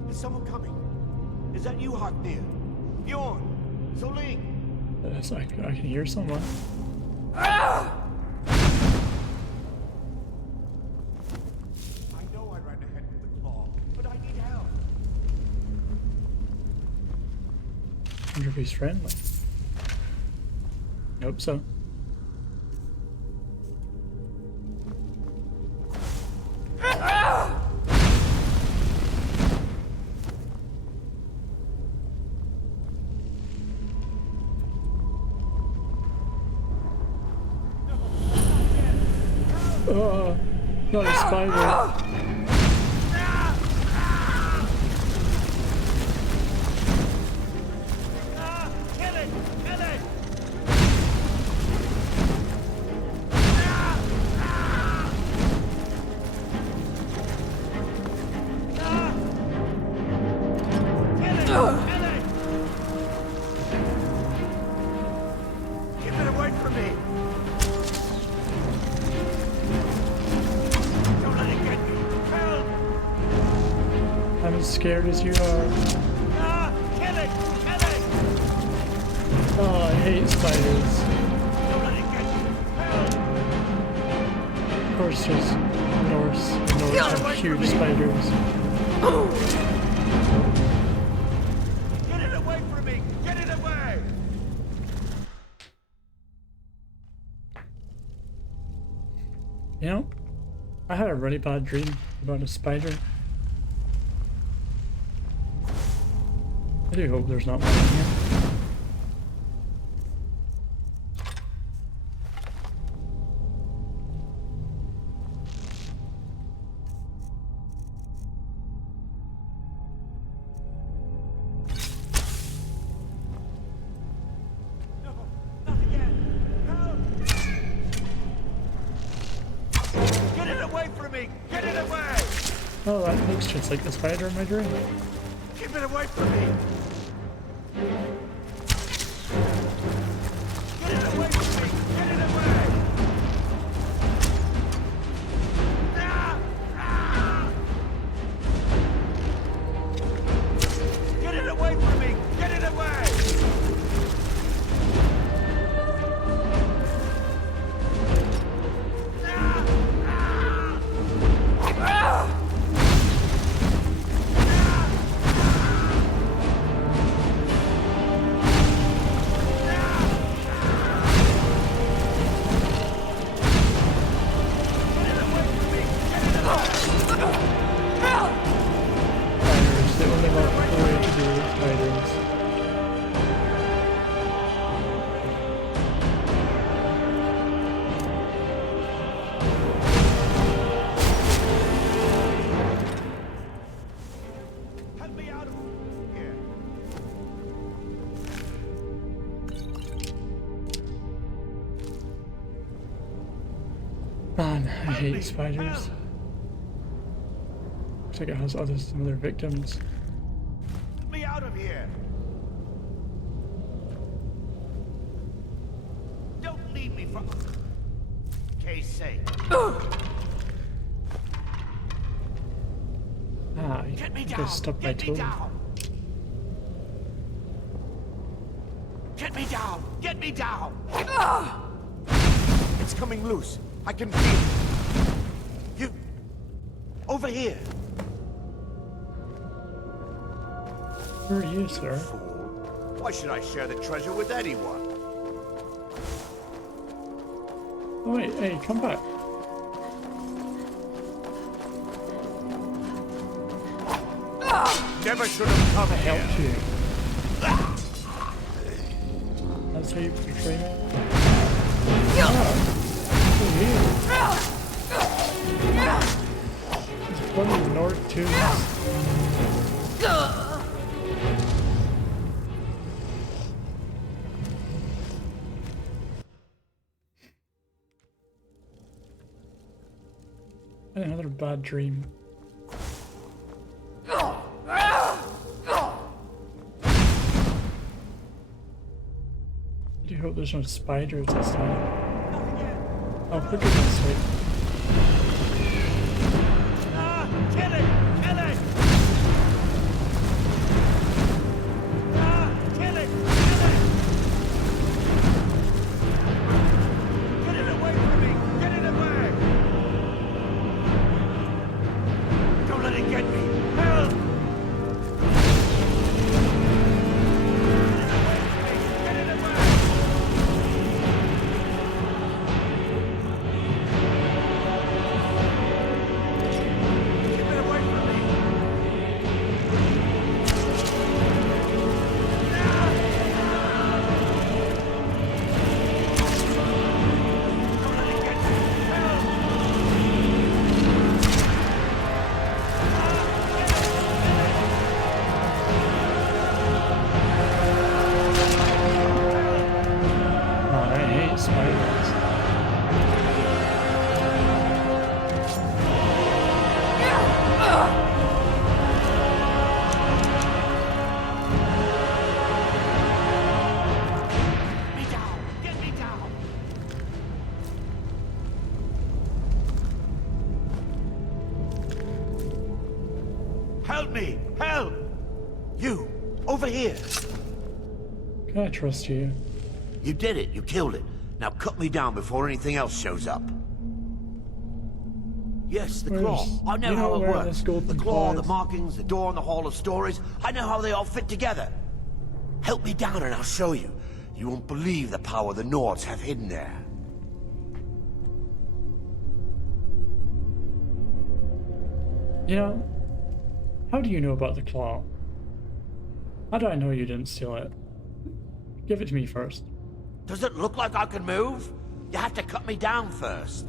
Is someone coming? Is that you, Haknir? Bjorn? Soling? Yes, I can hear someone. I know I ran ahead with the claw, but I need help. I wonder if he's friendly. Nope, so. Oh, not a spider. Scared as you are. Kill it! Kill it! Oh, I hate spiders. Don't let it get you! Of course, there's Norse. The Norse have huge spiders. Get it away from me! Get it away! You know, I had a really bad dream about a spider. I do hope there's not one in here. No, not again! Help! Get it away from me! Get it away! Oh, that looks just like the spider in my dream. Keep it away from me! Get it away from me! Get it away! Get it away from me! Get it away! Man, I hate spiders. Looks like it has some other victims. Get me out of here! Don't leave me for Kay's sake. Ah, Get me I down! just stubbed my toe. Get me down! Get me down! It's coming loose. I can feel it. You... over here. Who are you, sir? Fool. Why should I share the treasure with anyone? Oh wait, hey, come back. Never should have come I here. helped you. That's how you portray me? Bloody North too. Another bad dream. I do hope there's no spiders this time. Oh, for goodness sake. Kill it! Kill it! Kill it! Kill it! Get it away from me! Get it away! Don't let it get me! Help! Get it away! Help me! Help! You! Over here! Can I trust you? You did it. You killed it. Now cut me down before anything else shows up. Yes, the claw. I know how it works. The claw, the markings, the door in the Hall of Stories. I know how they all fit together. Help me down and I'll show you. You won't believe the power the Nords have hidden there. You know, how do you know about the claw? How do I know you didn't steal it? Give it to me first. Does it look like I can move? You have to cut me down first.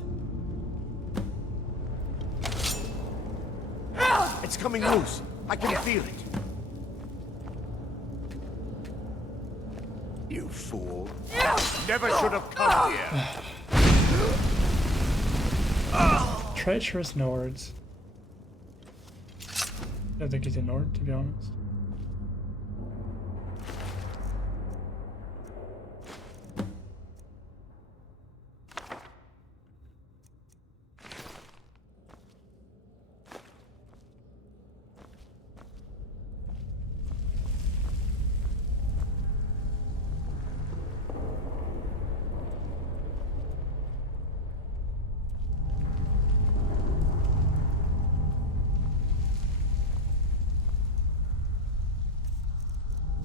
It's coming loose. I can feel it. You fool. Never should have come here. Treacherous Nords. I don't think he's a Nord, to be honest.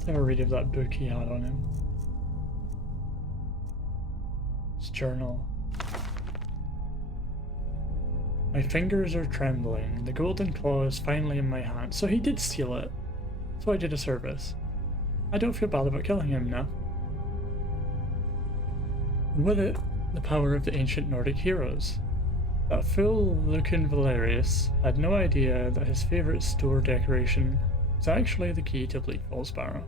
Have a read of that book he had on him. His journal. My fingers are trembling. The golden claw is finally in my hand. So he did steal it. So I did a service. I don't feel bad about killing him now. And with it, the power of the ancient Nordic heroes. That fool Lucan Valerius had no idea that his favourite store decoration was actually the key to Bleak Falls Barrow.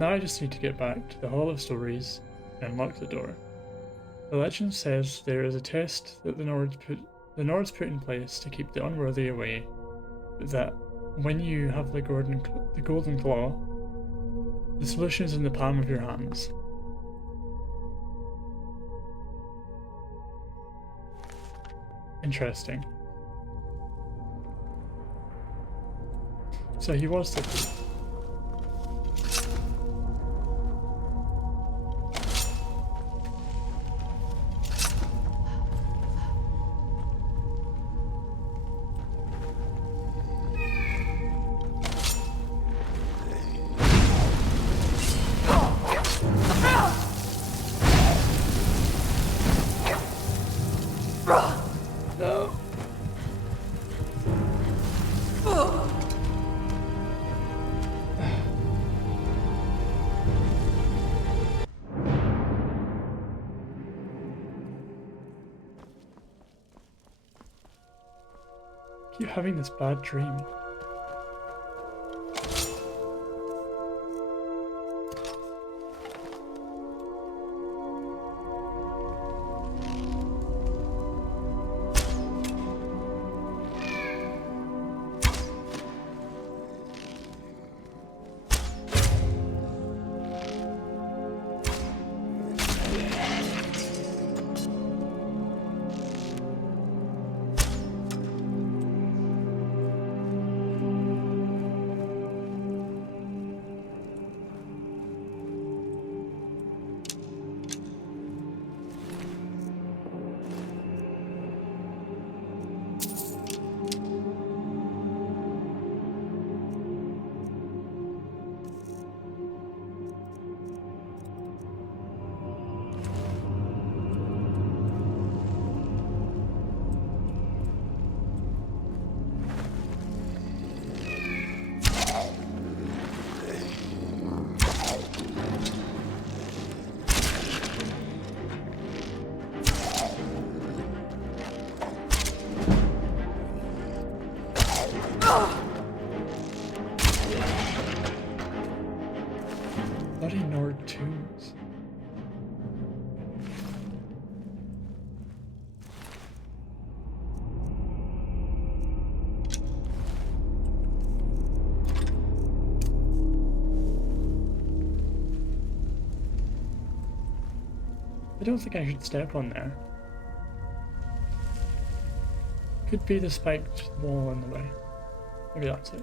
Now I just need to get back to the Hall of Stories and unlock the door. The legend says there is a test that the Nords put in place to keep the unworthy away, but that when you have the golden claw, the solution is in the palm of your hands. Interesting. So he was the thief. keep having this bad dream. Bloody Nord tombs. I don't think I should step on there. Could be the spiked wall in the way. Maybe that's it.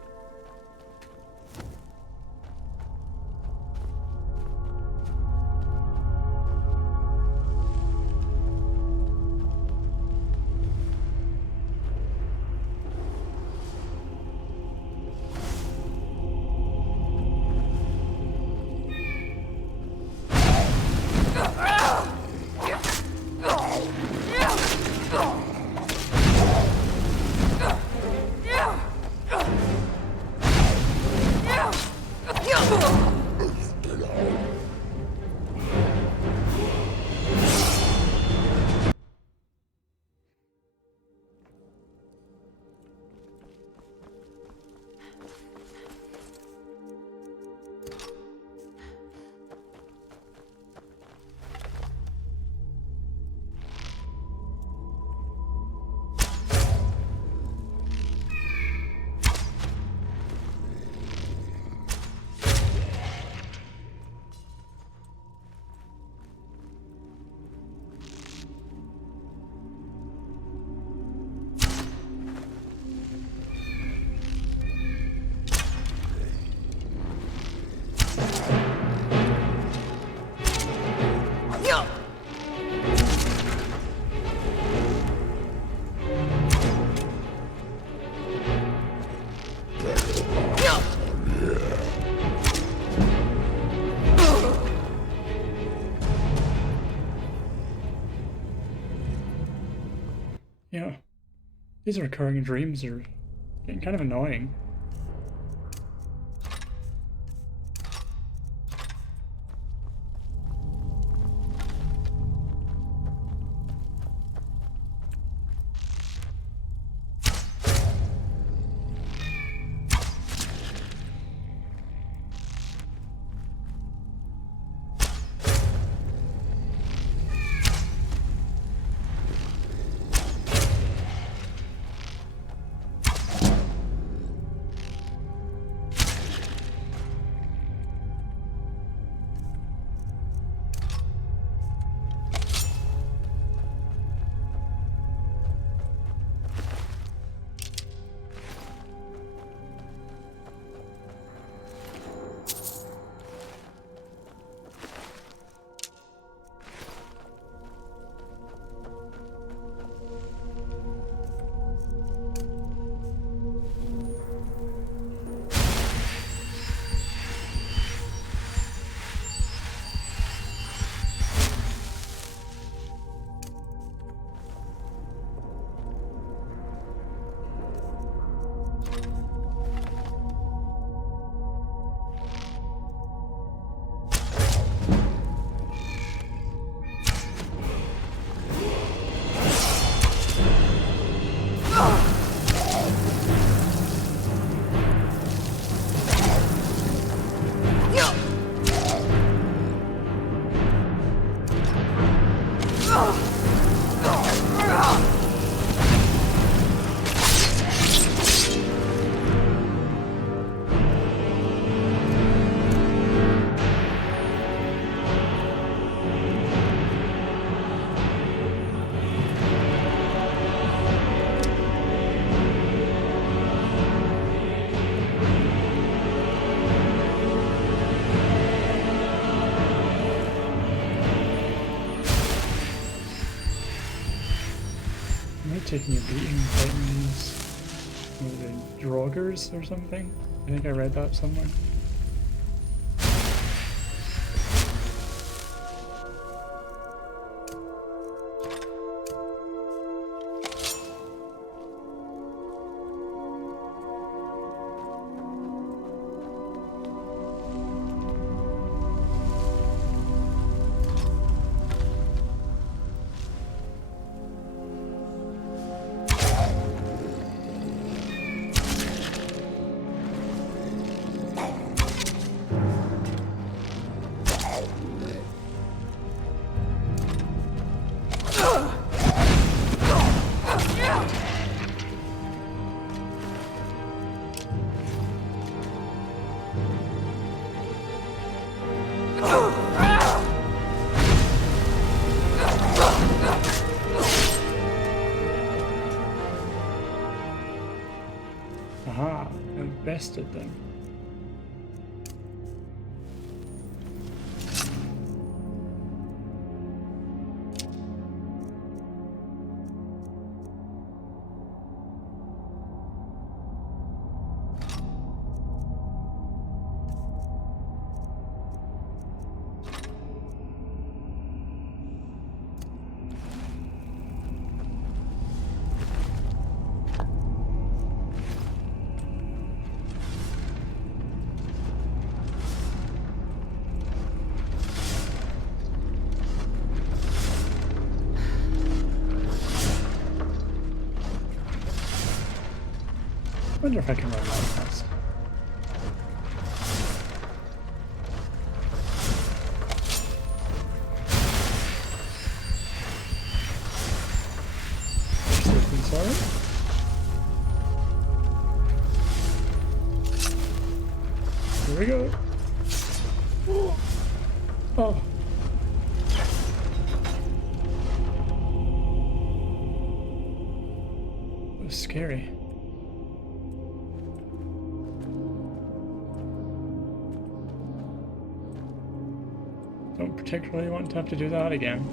Yeah, these recurring dreams are getting kind of annoying. taking a beating fighting these Draugrs or something. I think I read that somewhere. Aha, I bested them. I wonder if I can run out of this. Sorry? Here we go. Oh. It was scary. Don't particularly want to have to do that again.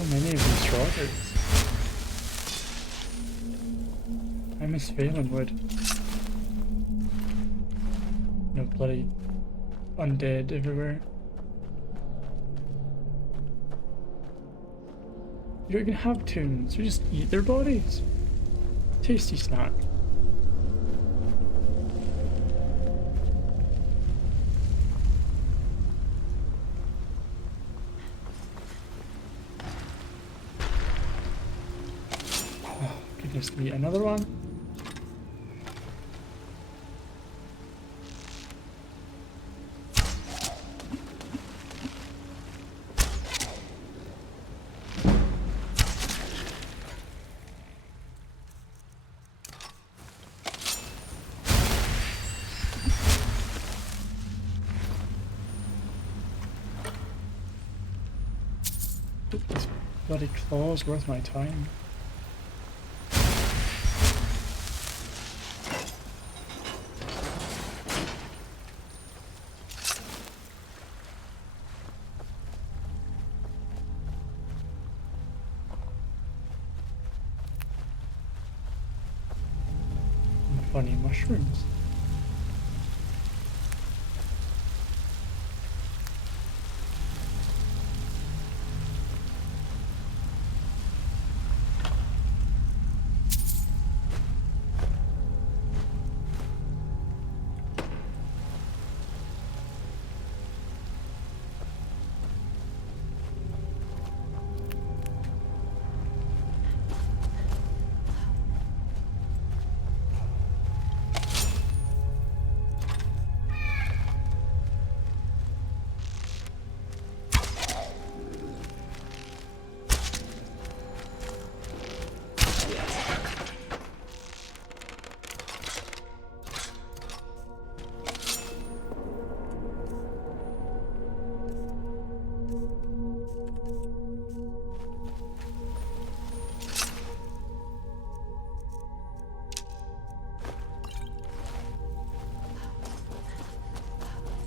So many of these Draugrs. I miss Valenwood. No bloody undead everywhere. You don't even have tombs, you just eat their bodies. Tasty snack. Oh, goodness me, another one? This bloody claw's worth my time. And funny mushrooms.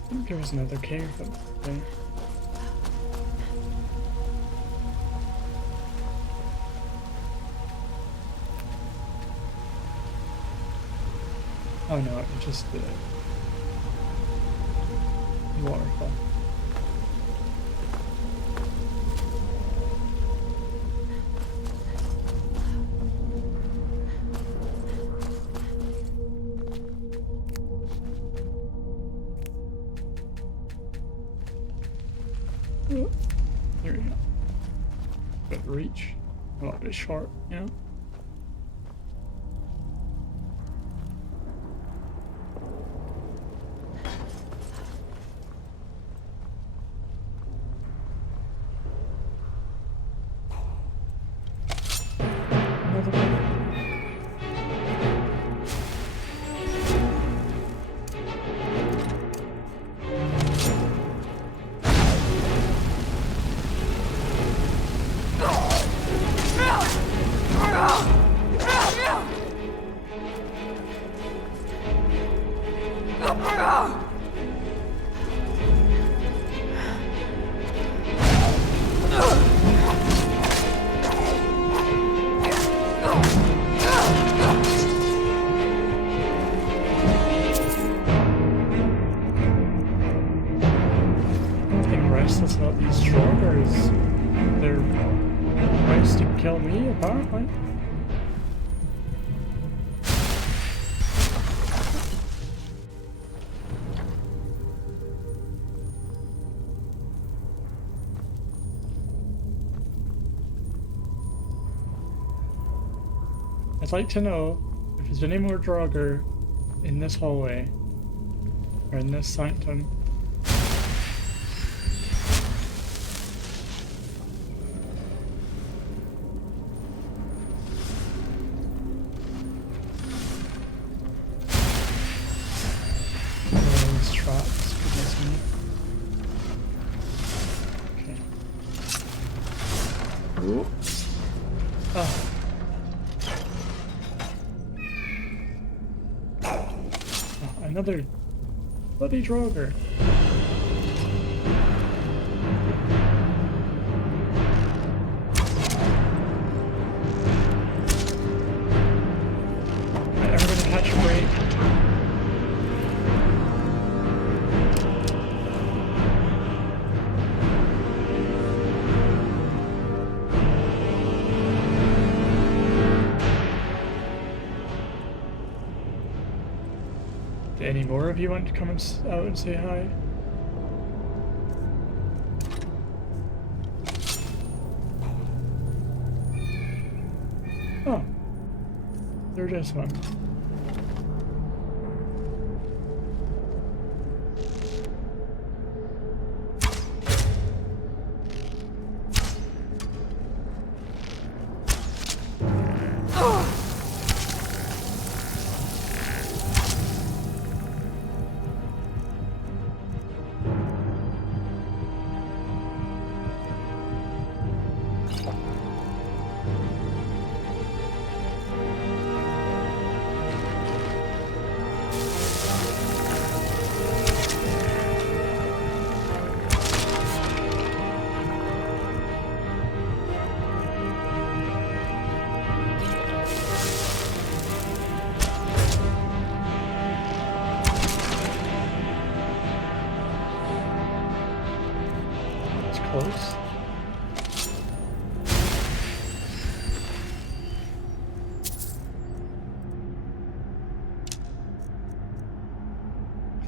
I think there was another cave up there. Oh no, it just the waterfall. Oh, there we go. Bit of reach. A little bit short, you know? That's not these Draugrs. They're nice to kill me, apparently. I'd like to know if there's any more Draugr in this hallway or in this sanctum. Another bloody Draugr. Do any more of you want to come out and say hi? Oh, there is one. Close.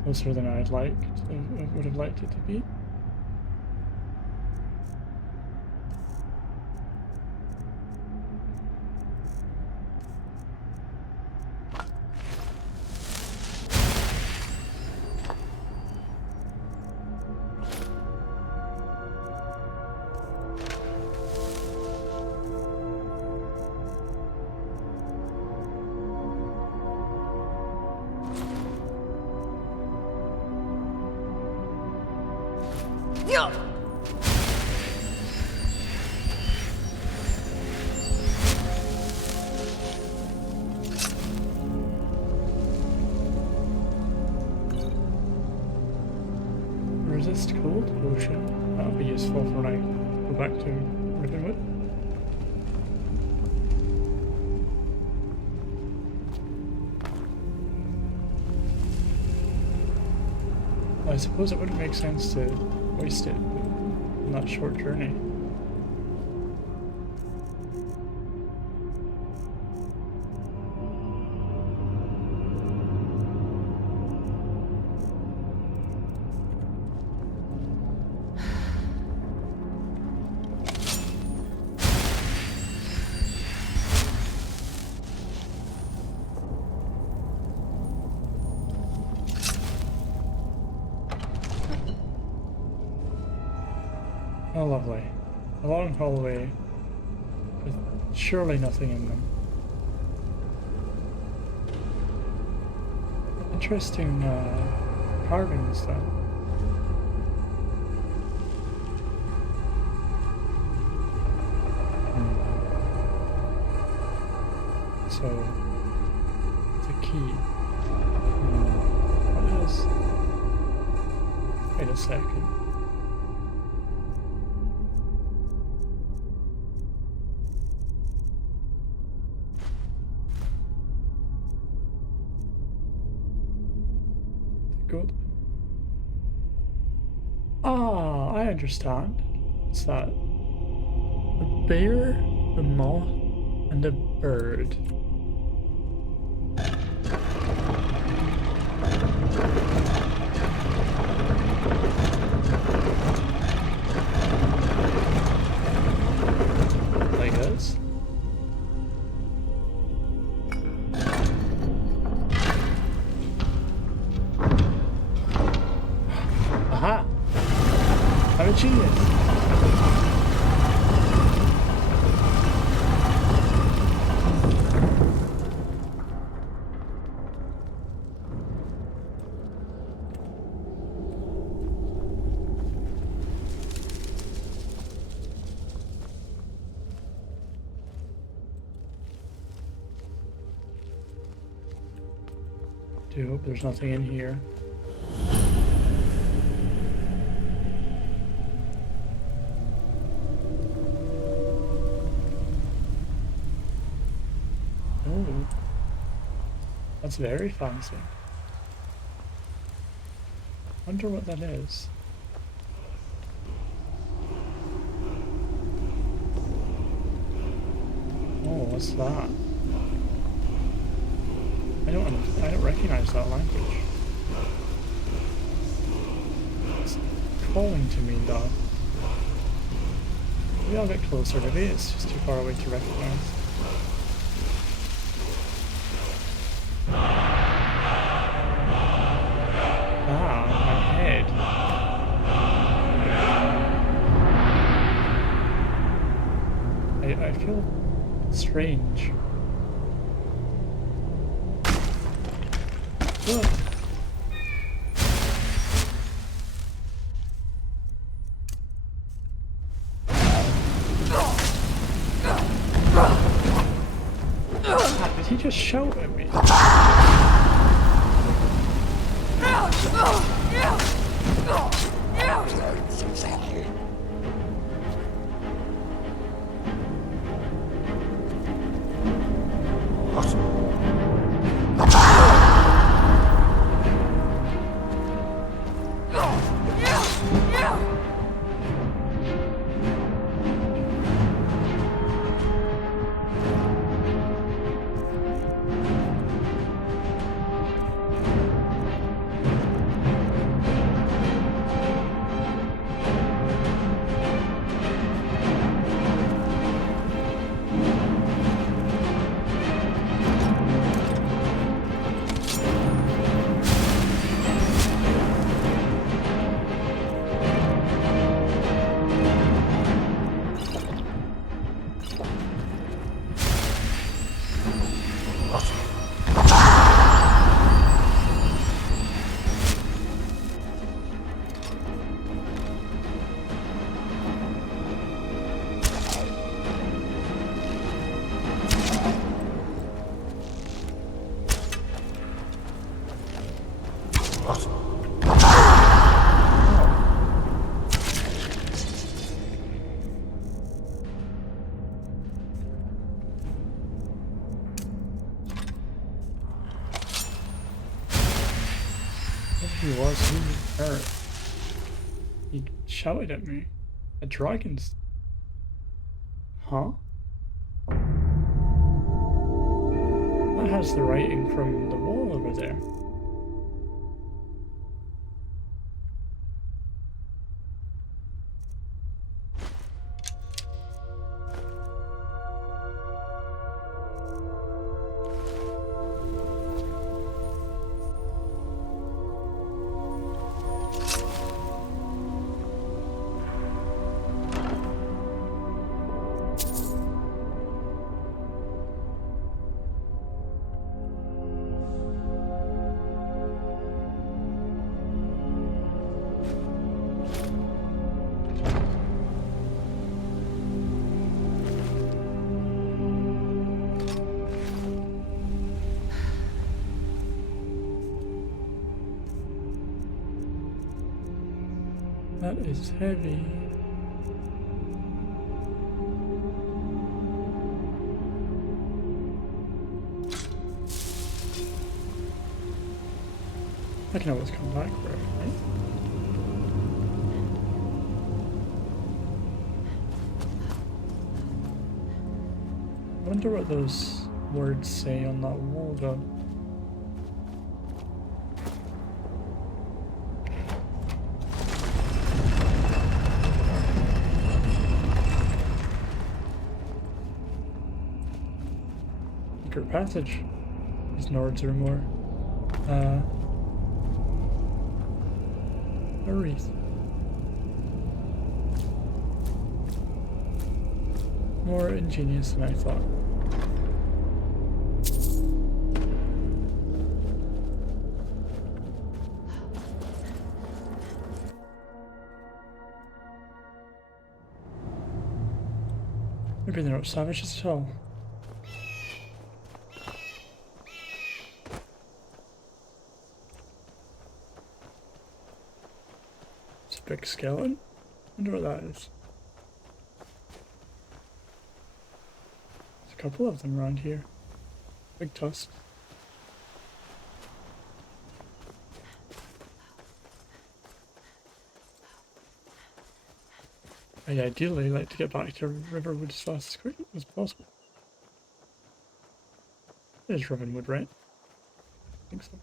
Closer than I would have liked it to be. Resist cold potion. That'll be useful for when I go back to Riverwood. I suppose it wouldn't make sense to waste it on that short journey. Oh, lovely. A long hallway with surely nothing in them. Interesting carvings, though. So, it's a key. What is... Wait a second. Good. Ah, I understand. What's that? A bear, a moth, and a bird. Like this? Aha! I'm a genius! Do hope there's nothing in here. Oh, that's very fancy. Wonder what that is. Oh, what's that? I don't recognize that language. calling to me, though. Maybe I'll get closer. Maybe it's just too far away to recognize. Ah, my head. I feel strange. Ugh. Did he just shout at me? He was hurt. He shouted at me. A dragon's... Huh? That has the writing from the wall over there. That is heavy. I can always come back for it, right? I wonder what those words say on that wall, though. Secret passage. These Nords are more a wreath. More ingenious than I thought. Maybe they're not savages at all. It's a big skeleton. Wonder what that is. There's a couple of them around here. Big tusks. I'd ideally like to get back to Riverwood as fast as quickly as possible. There's Riverwood, right? I think so.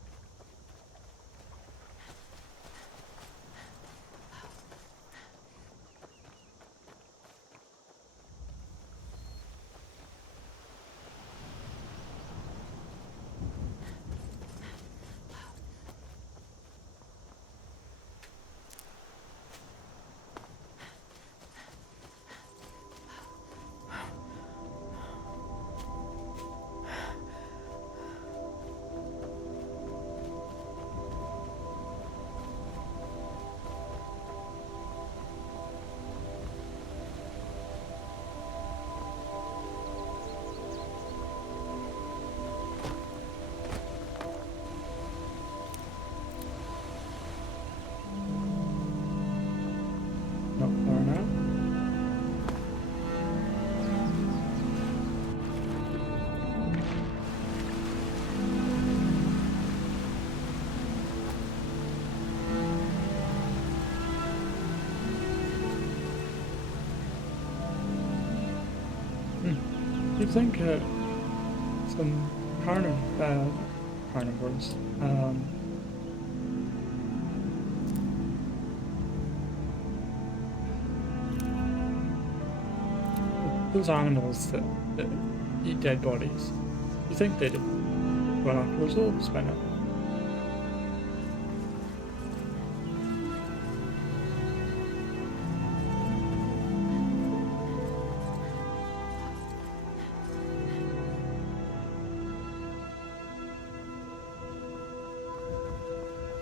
You think some carnivores, those animals that eat dead bodies, you think they'd run after those wolves by now?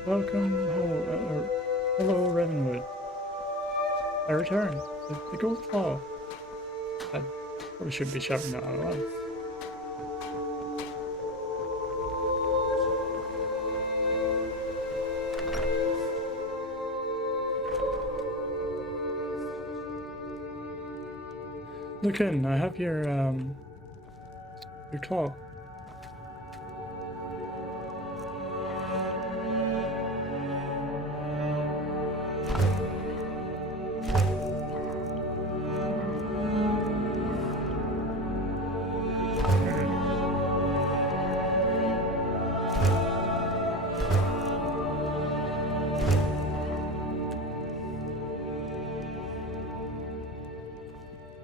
Welcome, hello, Riverwood. I return. The gold claw. I probably shouldn't be shouting that out loud. Look in, I have your claw.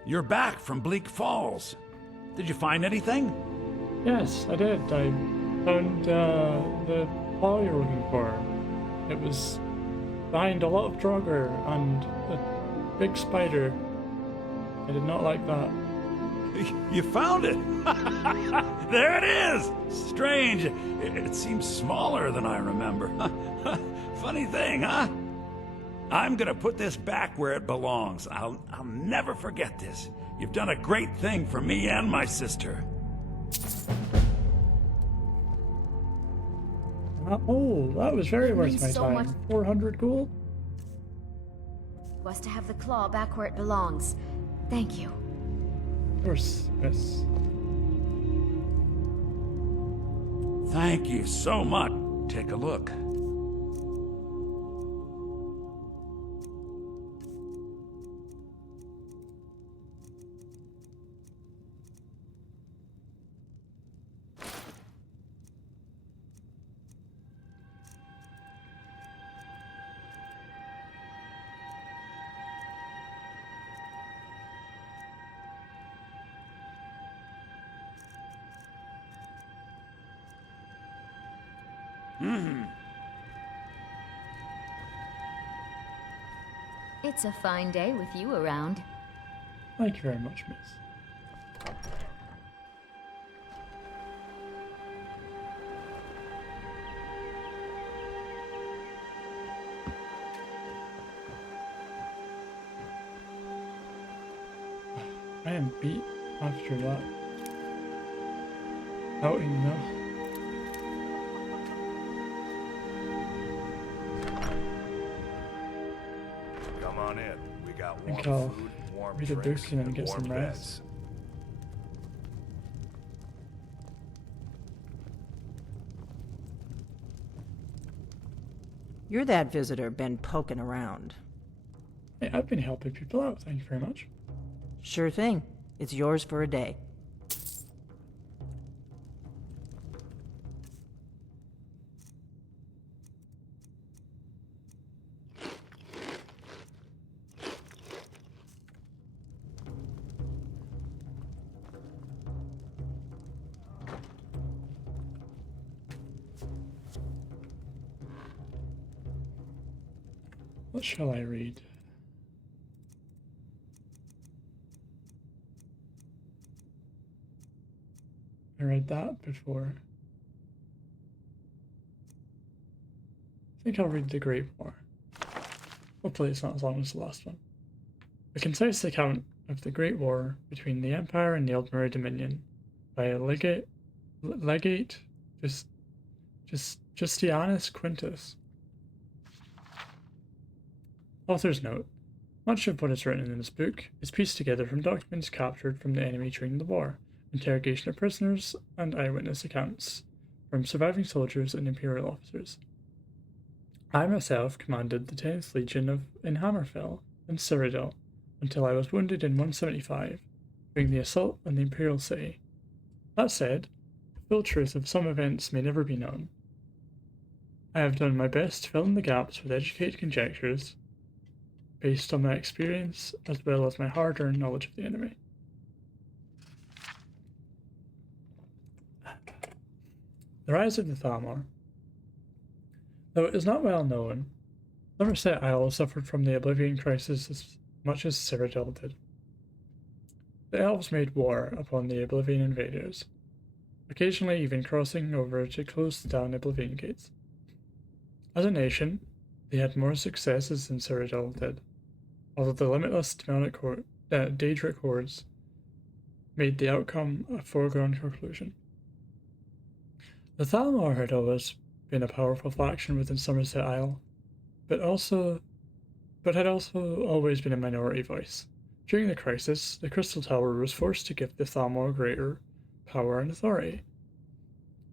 You're back from Bleak Falls. Did you find anything? Yes, I did. I found the claw you're looking for. It was behind a lot of Draugr and a big spider. I did not like that. You found it! There it is! Strange. It seems smaller than I remember. Funny thing, huh? I'm gonna put this back where it belongs. I'll never forget this. You've done a great thing for me and my sister. Oh, that was very worth my so time. 400 gold? Was to have the claw back where it belongs. Thank you. Of course, yes. Thank you so much. Take a look. It's a fine day with you around. Thank you very much, miss. I am beat after that outing though. Come on in. We got I think warm I'll food, warm read a book drinks, and then get warm some beds. rest. You're that visitor been poking around. Hey, I've been helping people out, thank you very much. Sure thing. It's yours for a day. What shall I read? I read that before. I think I'll read The Great War. Hopefully it's not as long as the last one. A concise account of the Great War between the Empire and the Eldmere Dominion by Legate Justianus Quintus. Author's note. Much of what is written in this book is pieced together from documents captured from the enemy during the war, interrogation of prisoners, and eyewitness accounts from surviving soldiers and imperial officers. I myself commanded the 10th Legion in Hammerfell and Cyrodiil until I was wounded in 175 during the assault on the Imperial City. That said, the full truth of some events may never be known. I have done my best to fill in the gaps with educated conjectures based on my experience as well as my hard-earned knowledge of the enemy. The rise of the Thalmor. Though it is not well known, Somerset Isle suffered from the Oblivion Crisis as much as Cyrodiil did. The elves made war upon the Oblivion invaders, occasionally even crossing over to close down Oblivion gates. As a nation, they had more successes than Cyrodiil did, although the limitless Daedric hordes made the outcome a foregone conclusion. The Thalmor had always been a powerful faction within Somerset Isle, but had also always been a minority voice. During the crisis, the Crystal Tower was forced to give the Thalmor greater power and authority.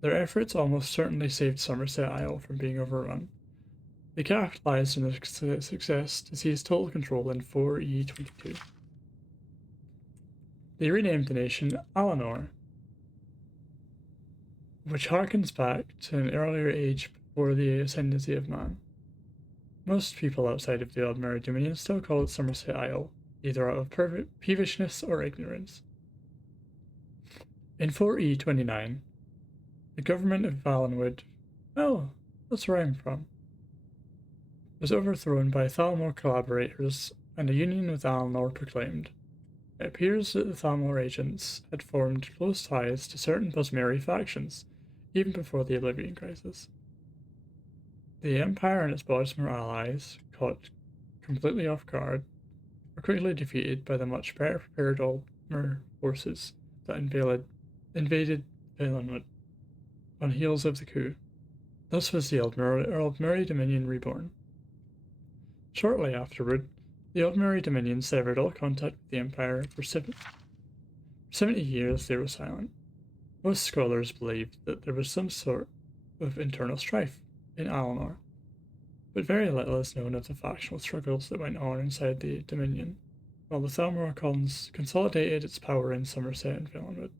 Their efforts almost certainly saved Somerset Isle from being overrun. They capitalized on the success to seize total control in 4E22. They renamed the nation Alinor, which harkens back to an earlier age before the ascendancy of man. Most people outside of the Ordinary Dominion still call it Somerset Isle, either out of peevishness or ignorance. In 4E29, the government of Riverwood, that's where I'm from, was overthrown by Thalmor collaborators and a union with Alinor proclaimed. It appears that the Thalmor agents had formed close ties to certain Bosmeri factions, even before the Oblivion Crisis. The Empire and its Bosmer allies, caught completely off guard, were quickly defeated by the much better prepared Aldmer forces that invaded Riverwood on heels of the coup. Thus was the Aldmeri Dominion reborn. Shortly afterward, the Aldmeri Dominion severed all contact with the Empire for 70 years. They were silent. Most scholars believed that there was some sort of internal strife in Alinor, but very little is known of the factional struggles that went on inside the Dominion, while the Thalmor consolidated its power in Somerset and Riverwood.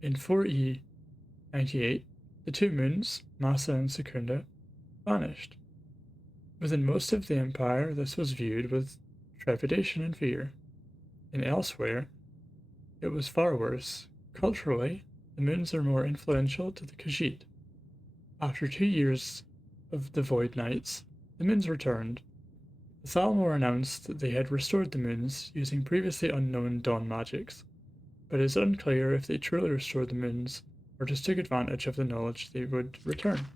In 4E98, the two moons, Massa and Secunda, vanished. Within most of the Empire, this was viewed with trepidation and fear. And elsewhere, it was far worse. Culturally, the moons are more influential to the Khajiit. After 2 years of the Void Nights, the moons returned. The Thalmor announced that they had restored the moons using previously unknown dawn magics, but it is unclear if they truly restored the moons or just took advantage of the knowledge they would return.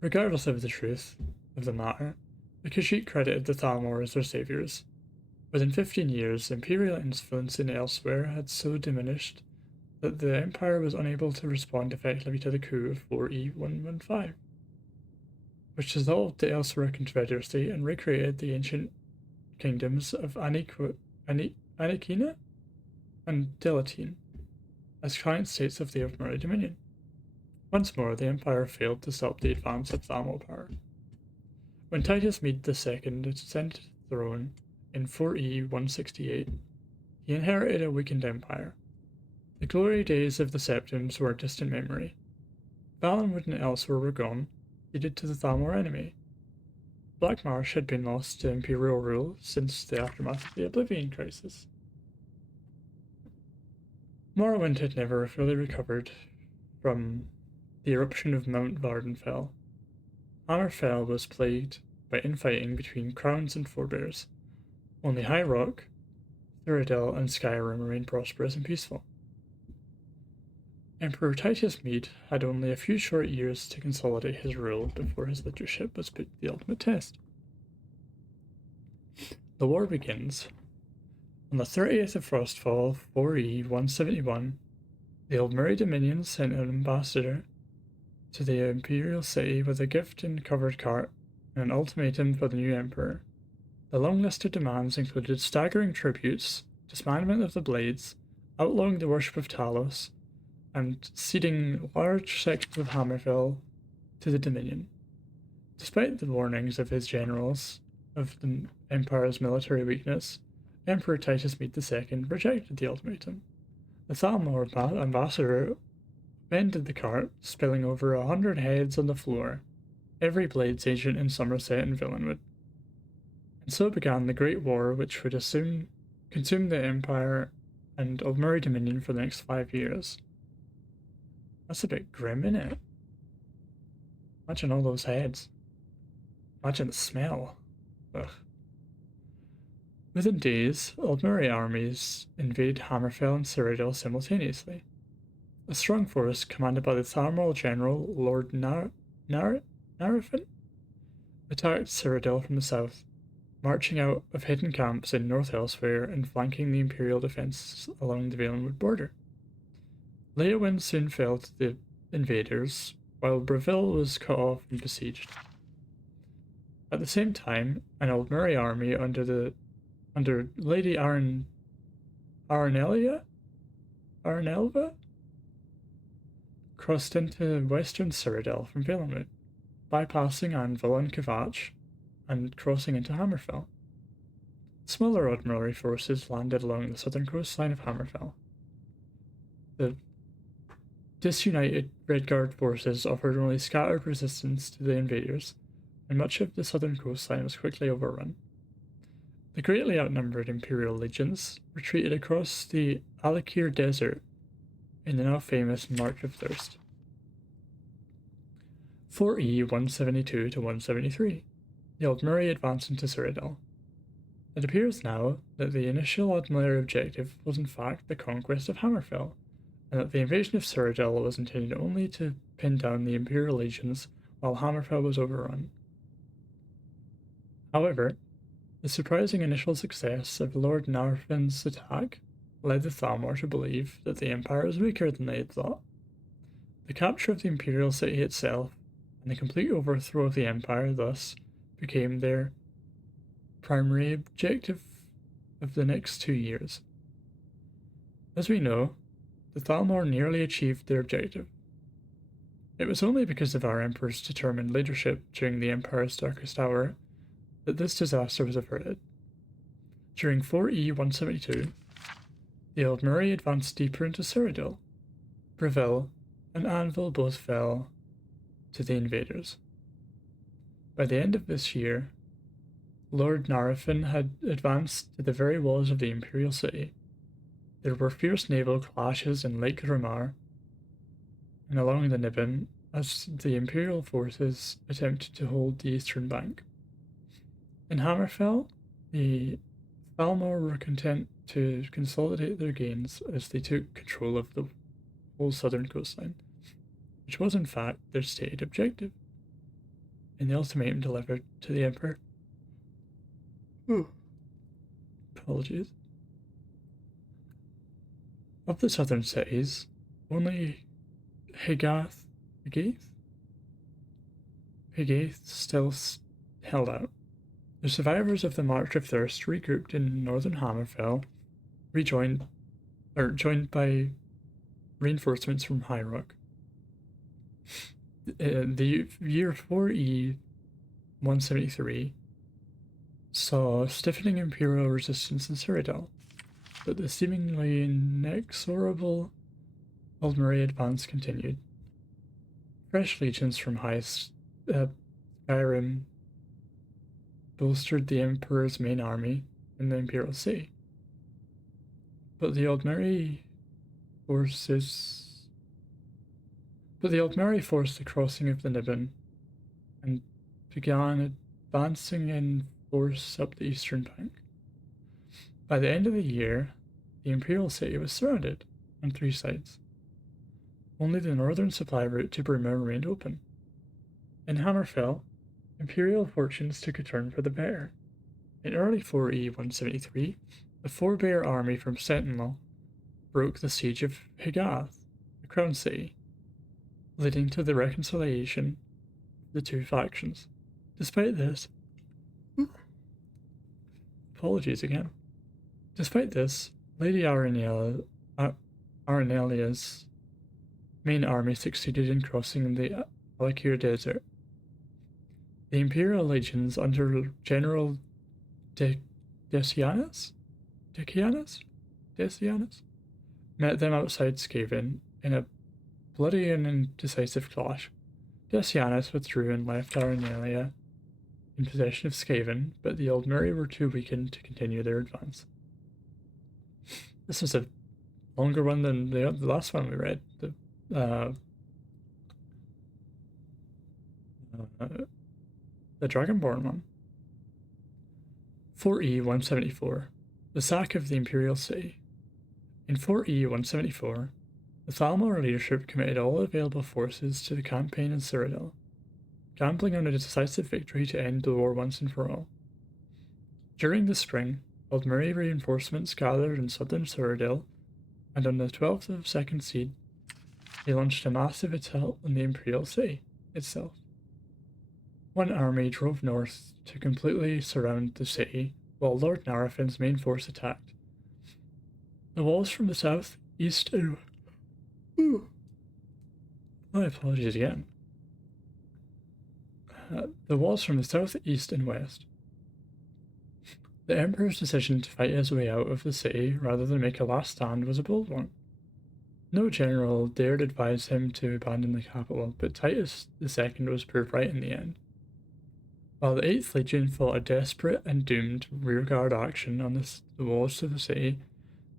Regardless of the truth of the matter, the Khajiit credited the Thalmor as their saviors. Within 15 years, Imperial influence in elsewhere had so diminished that the Empire was unable to respond effectively to the coup of 4E115, which dissolved the Elsewhere Confederacy and recreated the ancient kingdoms of Anikina and Delatine as client states of the Aldmeri Dominion. Once more, the Empire failed to stop the advance of Thalmor power. When Titus Mede II ascended the throne in 4E168, he inherited a weakened empire. The glory days of the Septims were a distant memory. Valenwood and elsewhere were gone, ceded to the Thalmor enemy. Black Marsh had been lost to Imperial rule since the aftermath of the Oblivion Crisis. Morrowind had never fully recovered from the eruption of Mount Vardenfell. Hammerfell was plagued by infighting between crowns and forebears. Only High Rock, Cyrodiil, and Skyrim remained prosperous and peaceful. Emperor Titus Mede had only a few short years to consolidate his rule before his leadership was put to the ultimate test. The war begins. On the 30th of Frostfall, 4E171, the Aldmeri Dominion sent an ambassador to the Imperial City with a gift in covered cart and an ultimatum for the new emperor. The long list of demands included staggering tributes, disbandment of the Blades, outlawing the worship of Talos, and ceding large sections of Hammerfell to the Dominion. Despite the warnings of his generals of the Empire's military weakness, Emperor Titus II rejected the ultimatum. The Thalmor ambassador bended the cart, spilling over 100 heads on the floor, every blades agent in Somerset and Villainwood. And so began the Great War, which would consume the Empire and Aldmeri Dominion for the next 5 years. That's a bit grim, innit? Imagine all those heads. Imagine the smell. Ugh. Within days, Aldmeri armies invaded Hammerfell and Cyrodiil simultaneously. A strong force commanded by the Thalmor general Lord Narafin attacked Cyrodiil from the south, marching out of hidden camps in North Elsewhere and flanking the Imperial defences along the Valenwood border. Leowyn soon fell to the invaders, while Breville was cut off and besieged. At the same time, an Aldmeri army under Lady Aranelva crossed into western Cyrodiil from Valenwood, bypassing Anvil and Kvatch and crossing into Hammerfell. Smaller Aldmeri forces landed along the southern coastline of Hammerfell. The disunited Redguard forces offered only scattered resistance to the invaders, and much of the southern coastline was quickly overrun. The greatly outnumbered Imperial legions retreated across the Alakir Desert in the now famous March of Thirst. 4E 172 to 173. The Aldmeri advanced into Cyrodiil. It appears now that the initial Aldmeri objective was in fact the conquest of Hammerfell, and that the invasion of Cyrodiil was intended only to pin down the Imperial legions while Hammerfell was overrun. However, the surprising initial success of Lord Narafin's attack led the Thalmor to believe that the Empire was weaker than they had thought. The capture of the Imperial city itself and the complete overthrow of the Empire thus became their primary objective of the next 2 years. As we know, the Thalmor nearly achieved their objective. It was only because of our Emperor's determined leadership during the Empire's darkest hour that this disaster was averted. During 4E 172, the Aldmeri advanced deeper into Cyrodiil. Breville and Anvil both fell to the invaders. By the end of this year, Lord Narafin had advanced to the very walls of the Imperial city. There were fierce naval clashes in Lake Ramar and along the Niben as the Imperial forces attempted to hold the eastern bank. In Hammerfell, the Thalmor were content to consolidate their gains as they took control of the whole southern coastline, which was in fact their stated objective in the ultimatum delivered to the Emperor. Apologies. Of the southern cities, only Higath still held out. The survivors of the March of Thirst regrouped in northern Hammerfell, joined by reinforcements from High Rock. The year 4E 173 saw stiffening Imperial resistance in Cyrodiil, but the seemingly inexorable Aldmeri advance continued. Fresh legions from Skyrim bolstered the Emperor's main army in the Imperial City. But the Aldmeri forced the crossing of the Niben and began advancing in force up the eastern bank. By the end of the year, the Imperial City was surrounded on 3 sides. Only the northern supply route to Bruma remained open. In Hammerfell, Imperial fortunes took a turn for the better. In early 4E 173, the Forebear army from Sentinel broke the siege of Higath, the crown city, leading to the reconciliation of the 2 factions. Despite this, apologies again. Despite this, Lady Aranelia's main army succeeded in crossing the Alakir Desert. The Imperial legions under General Decianus Decianus met them outside Skaven in a bloody and indecisive clash. Decianus withdrew and left Aranelia in possession of Skaven, but the Aldmeri were too weakened to continue their advance. This is a longer one than the last one we read. The Dragonborn one. 4E 174. The sack of the Imperial City. In 4E 174, the Thalmor leadership committed all available forces to the campaign in Cyrodiil, gambling on a decisive victory to end the war once and for all. During the spring, Aldmeri reinforcements gathered in southern Cyrodiil, and on the 12th of Second Seed, they launched a massive assault on the Imperial City itself. One army drove north to completely surround the city, while Lord Narafin's main force attacked. The walls from the south, east, and... My apologies again. The walls from the south, east, and west. The Emperor's decision to fight his way out of the city rather than make a last stand was a bold one. No general dared advise him to abandon the capital, but Titus II was proved right in the end. While the 8th Legion fought a desperate and doomed rearguard action on the walls of the city,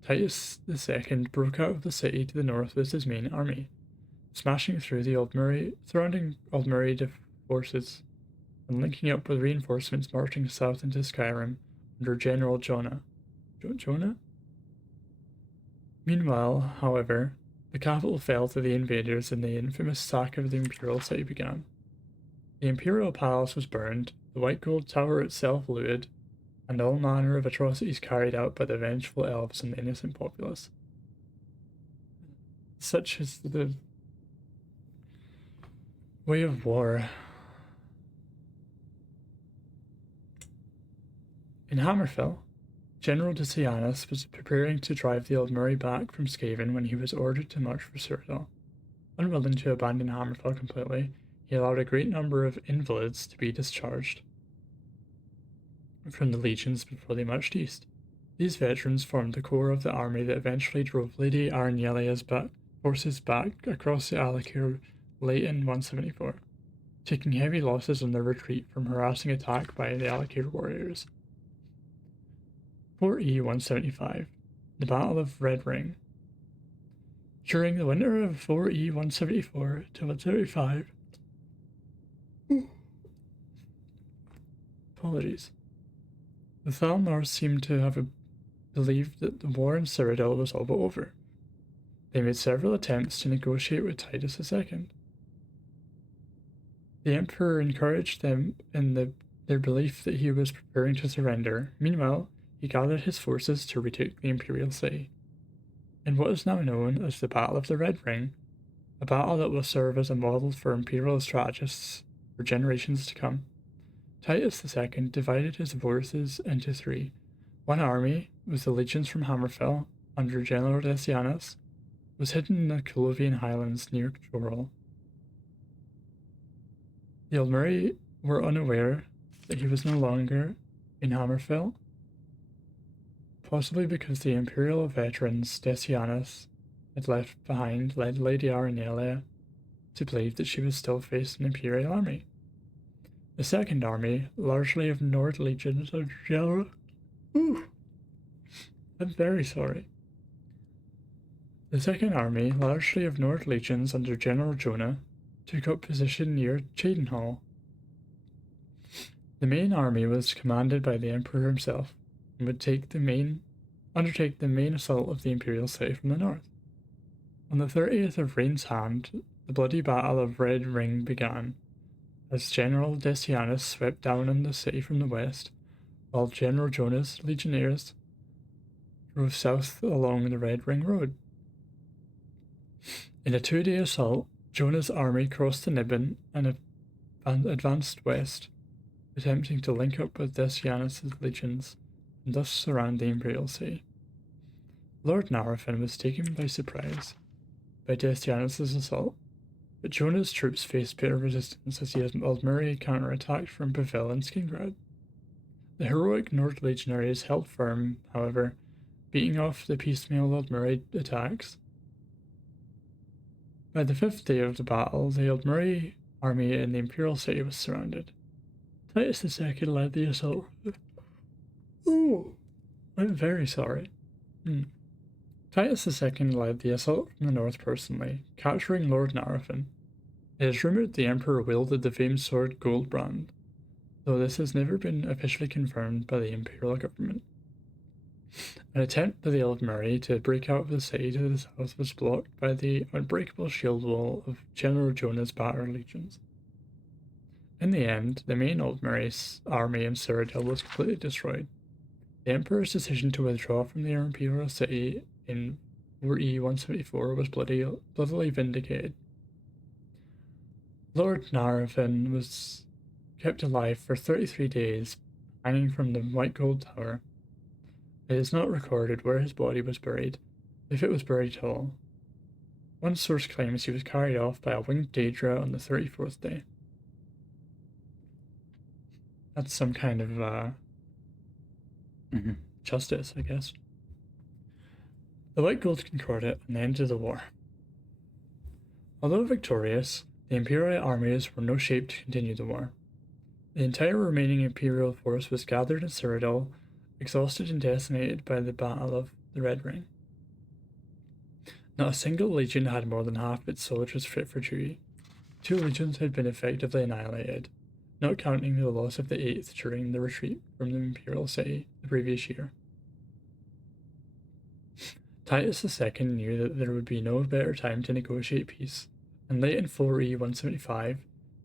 Titus II broke out of the city to the north with his main army, smashing through the surrounding Aldmeri forces and linking up with reinforcements marching south into Skyrim under General Jonah. Jonah? Meanwhile, however, the capital fell to the invaders and the infamous sack of the Imperial City began. The Imperial Palace was burned, the White Gold Tower itself looted, and all manner of atrocities carried out by the vengeful elves and the innocent populace. Such is the way of war. In Hammerfell, General Decianus was preparing to drive the Aldmeri back from Skaven when he was ordered to march for Cyrodiil. Unwilling to abandon Hammerfell completely, he allowed a great number of invalids to be discharged from the legions before they marched east. These veterans formed the core of the army that eventually drove Lady Aranelia's forces back across the Alakir late in 174, taking heavy losses on their retreat from harassing attack by the Alakir warriors. 4E 175. The Battle of Red Ring. During the winter of 4E 174 to 175, apologies. The Thalmor seemed to have believed that the war in Cyrodiil was all but over. They made several attempts to negotiate with Titus II. The Emperor encouraged them in their belief that he was preparing to surrender. Meanwhile, he gathered his forces to retake the Imperial City. In what is now known as the Battle of the Red Ring, a battle that will serve as a model for Imperial strategists for generations to come, Titus II divided his forces into three. One army, with the legions from Hammerfell, under General Decianus, was hidden in the Colovian highlands near Draugr. The Aldmeri were unaware that he was no longer in Hammerfell, possibly because the Imperial veterans Decianus had left behind led Lady Aranelia to believe that she was still facing an Imperial army. The second army, largely of Nord legions under General... I'm very sorry. The second army, largely of Nord legions under General Jonah, took up position near Chedenhall. The main army was commanded by the Emperor himself, and would undertake the main assault of the Imperial City from the north. On the 30th of Rain's Hand, the bloody Battle of Red Ring began, as General Decianus swept down on the city from the west, while General Jonah's legionnaires drove south along the Red Ring Road. In a 2-day assault, Jonah's army crossed the Niben and advanced west, attempting to link up with Decianus' legions and thus surround the Imperial City. Lord Narafin was taken by surprise by Decianus' assault, but Jonah's troops faced bitter resistance as the Aldmeri counterattacked from Bavil and Skingrad. The heroic Nord legionaries held firm, however, beating off the piecemeal Aldmeri attacks. By the 5th day of the battle, the Aldmeri army in the Imperial City was surrounded. Titus II led the assault. Oh, I'm very sorry. Titus II led the assault from the north personally, capturing Lord Narafin. It is rumoured the Emperor wielded the famed sword Goldbrand, though this has never been officially confirmed by the Imperial government. An attempt by the Aldmeri to break out of the city to the south was blocked by the unbreakable shield wall of General Jonah's battered legions. In the end, the main Aldmeri army in Cyrodiil was completely destroyed. The Emperor's decision to withdraw from the Imperial City in 4E 174 was bloodily vindicated. Lord Narafin was kept alive for 33 days, hanging from the White Gold Tower. It is not recorded where his body was buried, if it was buried at all. One source claims he was carried off by a winged Daedra on the 34th day. That's some kind of justice, I guess. The White Gold Concordat and the end of the war. Although victorious, the Imperial armies were no shape to continue the war. The entire remaining Imperial force was gathered in Cyrodiil, exhausted and decimated by the Battle of the Red Ring. Not a single legion had more than half its soldiers fit for duty. 2 legions had been effectively annihilated, not counting the loss of the 8th during the retreat from the Imperial City the previous year. Titus II knew that there would be no better time to negotiate peace, and late in 4E 175,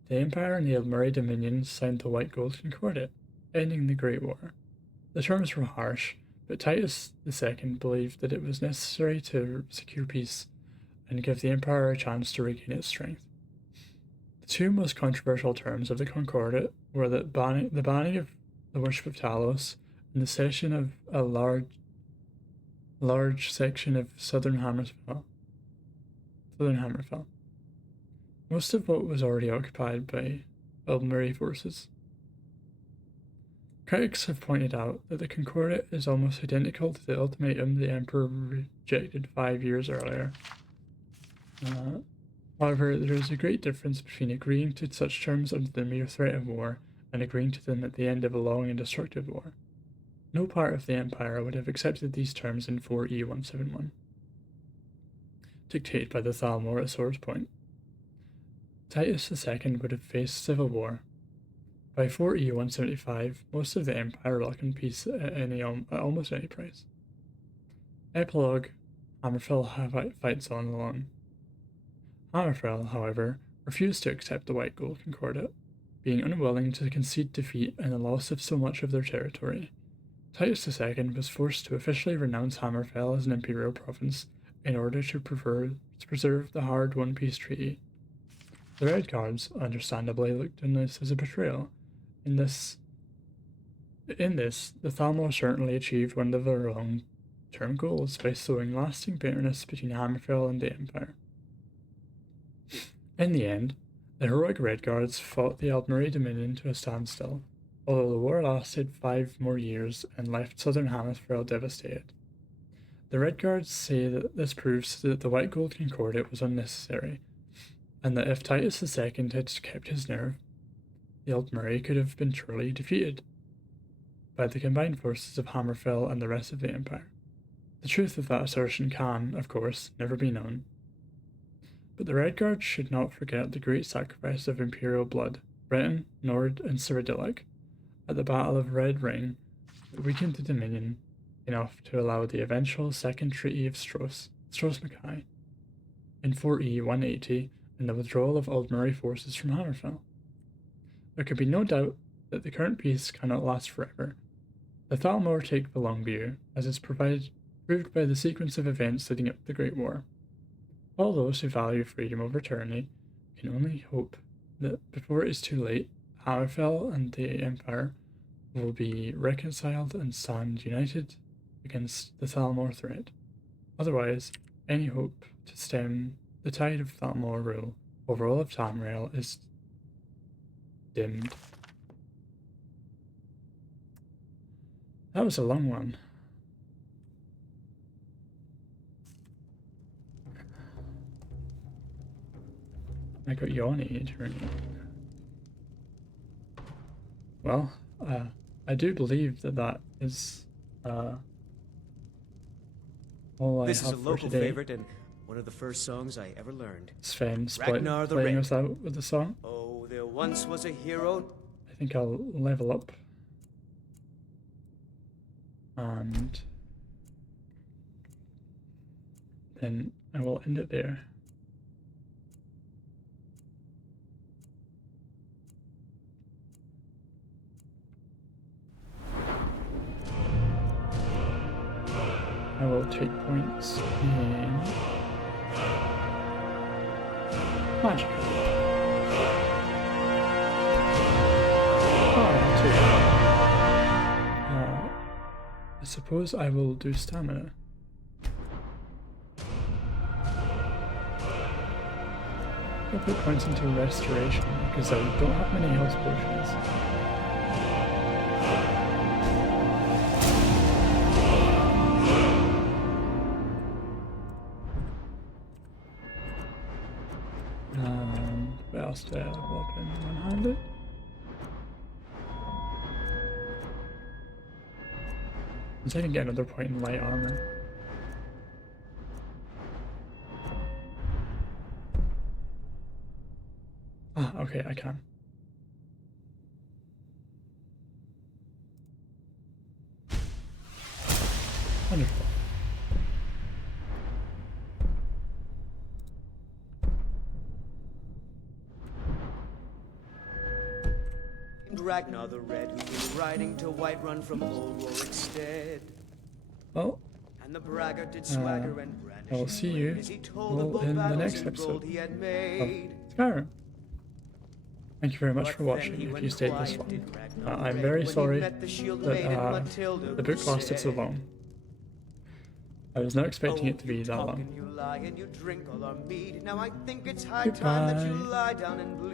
the Empire and the Aldmeri dominions signed the White Gold Concordat, ending the Great War. The terms were harsh, but Titus II believed that it was necessary to secure peace and give the Empire a chance to regain its strength. The 2 most controversial terms of the Concordat were the banning of the worship of Talos and the cession of a large section of southern Hammerfell. Most of what was already occupied by Aldmeri forces. Critics have pointed out that the Concordat is almost identical to the ultimatum the Emperor rejected 5 years earlier. However, there is a great difference between agreeing to such terms under the mere threat of war and agreeing to them at the end of a long and destructive war. No part of the Empire would have accepted these terms in 4E 171, dictated by the Thalmor at Swords Point. Titus II would have faced civil war. By 4E 175, most of the Empire welcomed peace at almost any price. Epilogue: Hammerfell fights on alone. Hammerfell, however, refused to accept the White Gold Concordat, being unwilling to concede defeat and the loss of so much of their territory. Titus II was forced to officially renounce Hammerfell as an imperial province in order to preserve the hard-won peace treaty. The Red Guards, understandably, looked on this as a betrayal. In this, the Thalmor certainly achieved one of their long-term goals by sowing lasting bitterness between Hammerfell and the Empire. In the end, the heroic Red Guards fought the Aldmeri Dominion to a standstill, although the war lasted 5 more years and left southern Hammerfell devastated. The Red Guards say that this proves that the White Gold Concordat was unnecessary, and that if Titus II had kept his nerve, the Aldmeri could have been truly defeated by the combined forces of Hammerfell and the rest of the Empire. The truth of that assertion can, of course, never be known. But the Red Guards should not forget the great sacrifice of Imperial blood, Breton, Nord, and Cyrodiilic, at the Battle of Red Ring that weakened the Dominion enough to allow the eventual Second Treaty of Stros Mackay in 4E 180 and the withdrawal of Aldmeri forces from Hammerfell. There could be no doubt that the current peace cannot last forever. The Thalmor take the long view, as is proved by the sequence of events leading up to the Great War. All those who value freedom over tyranny can only hope that before it is too late, Hammerfell and the Empire will be reconciled and stand united against the Thalmor threat. Otherwise, any hope to stem the tide of Thalmor rule over all of Tamriel is dimmed. That was a long one. I got Yoni during it. Well, I do believe that is all I This have is a local for today. favorite and one of the first songs I ever learned. Sven's Ragnar the playing Red. us out with the song. Oh, there once was a hero. I think I'll level up. And then I will end it there. I will take points in magic. I suppose I will do stamina. I'll put points into restoration because I don't have many health potions. What else do I level up in? One-handed? So I can get another point in light armor. Ah, okay, I can. Wonderful. Ragnar the Red, who was riding to Whiterun from Old Rorikstead. Well, and the braggart did swagger and brandish I will see you as he told all of in the battles next and episode gold he had of made. Skyrim. Thank you very much for watching if you stayed this long. I'm very sorry that the book lasted so long. I was not expecting it to be that long. You lie and you drink all our mead. Now I think it's high time that you lie down and bleed.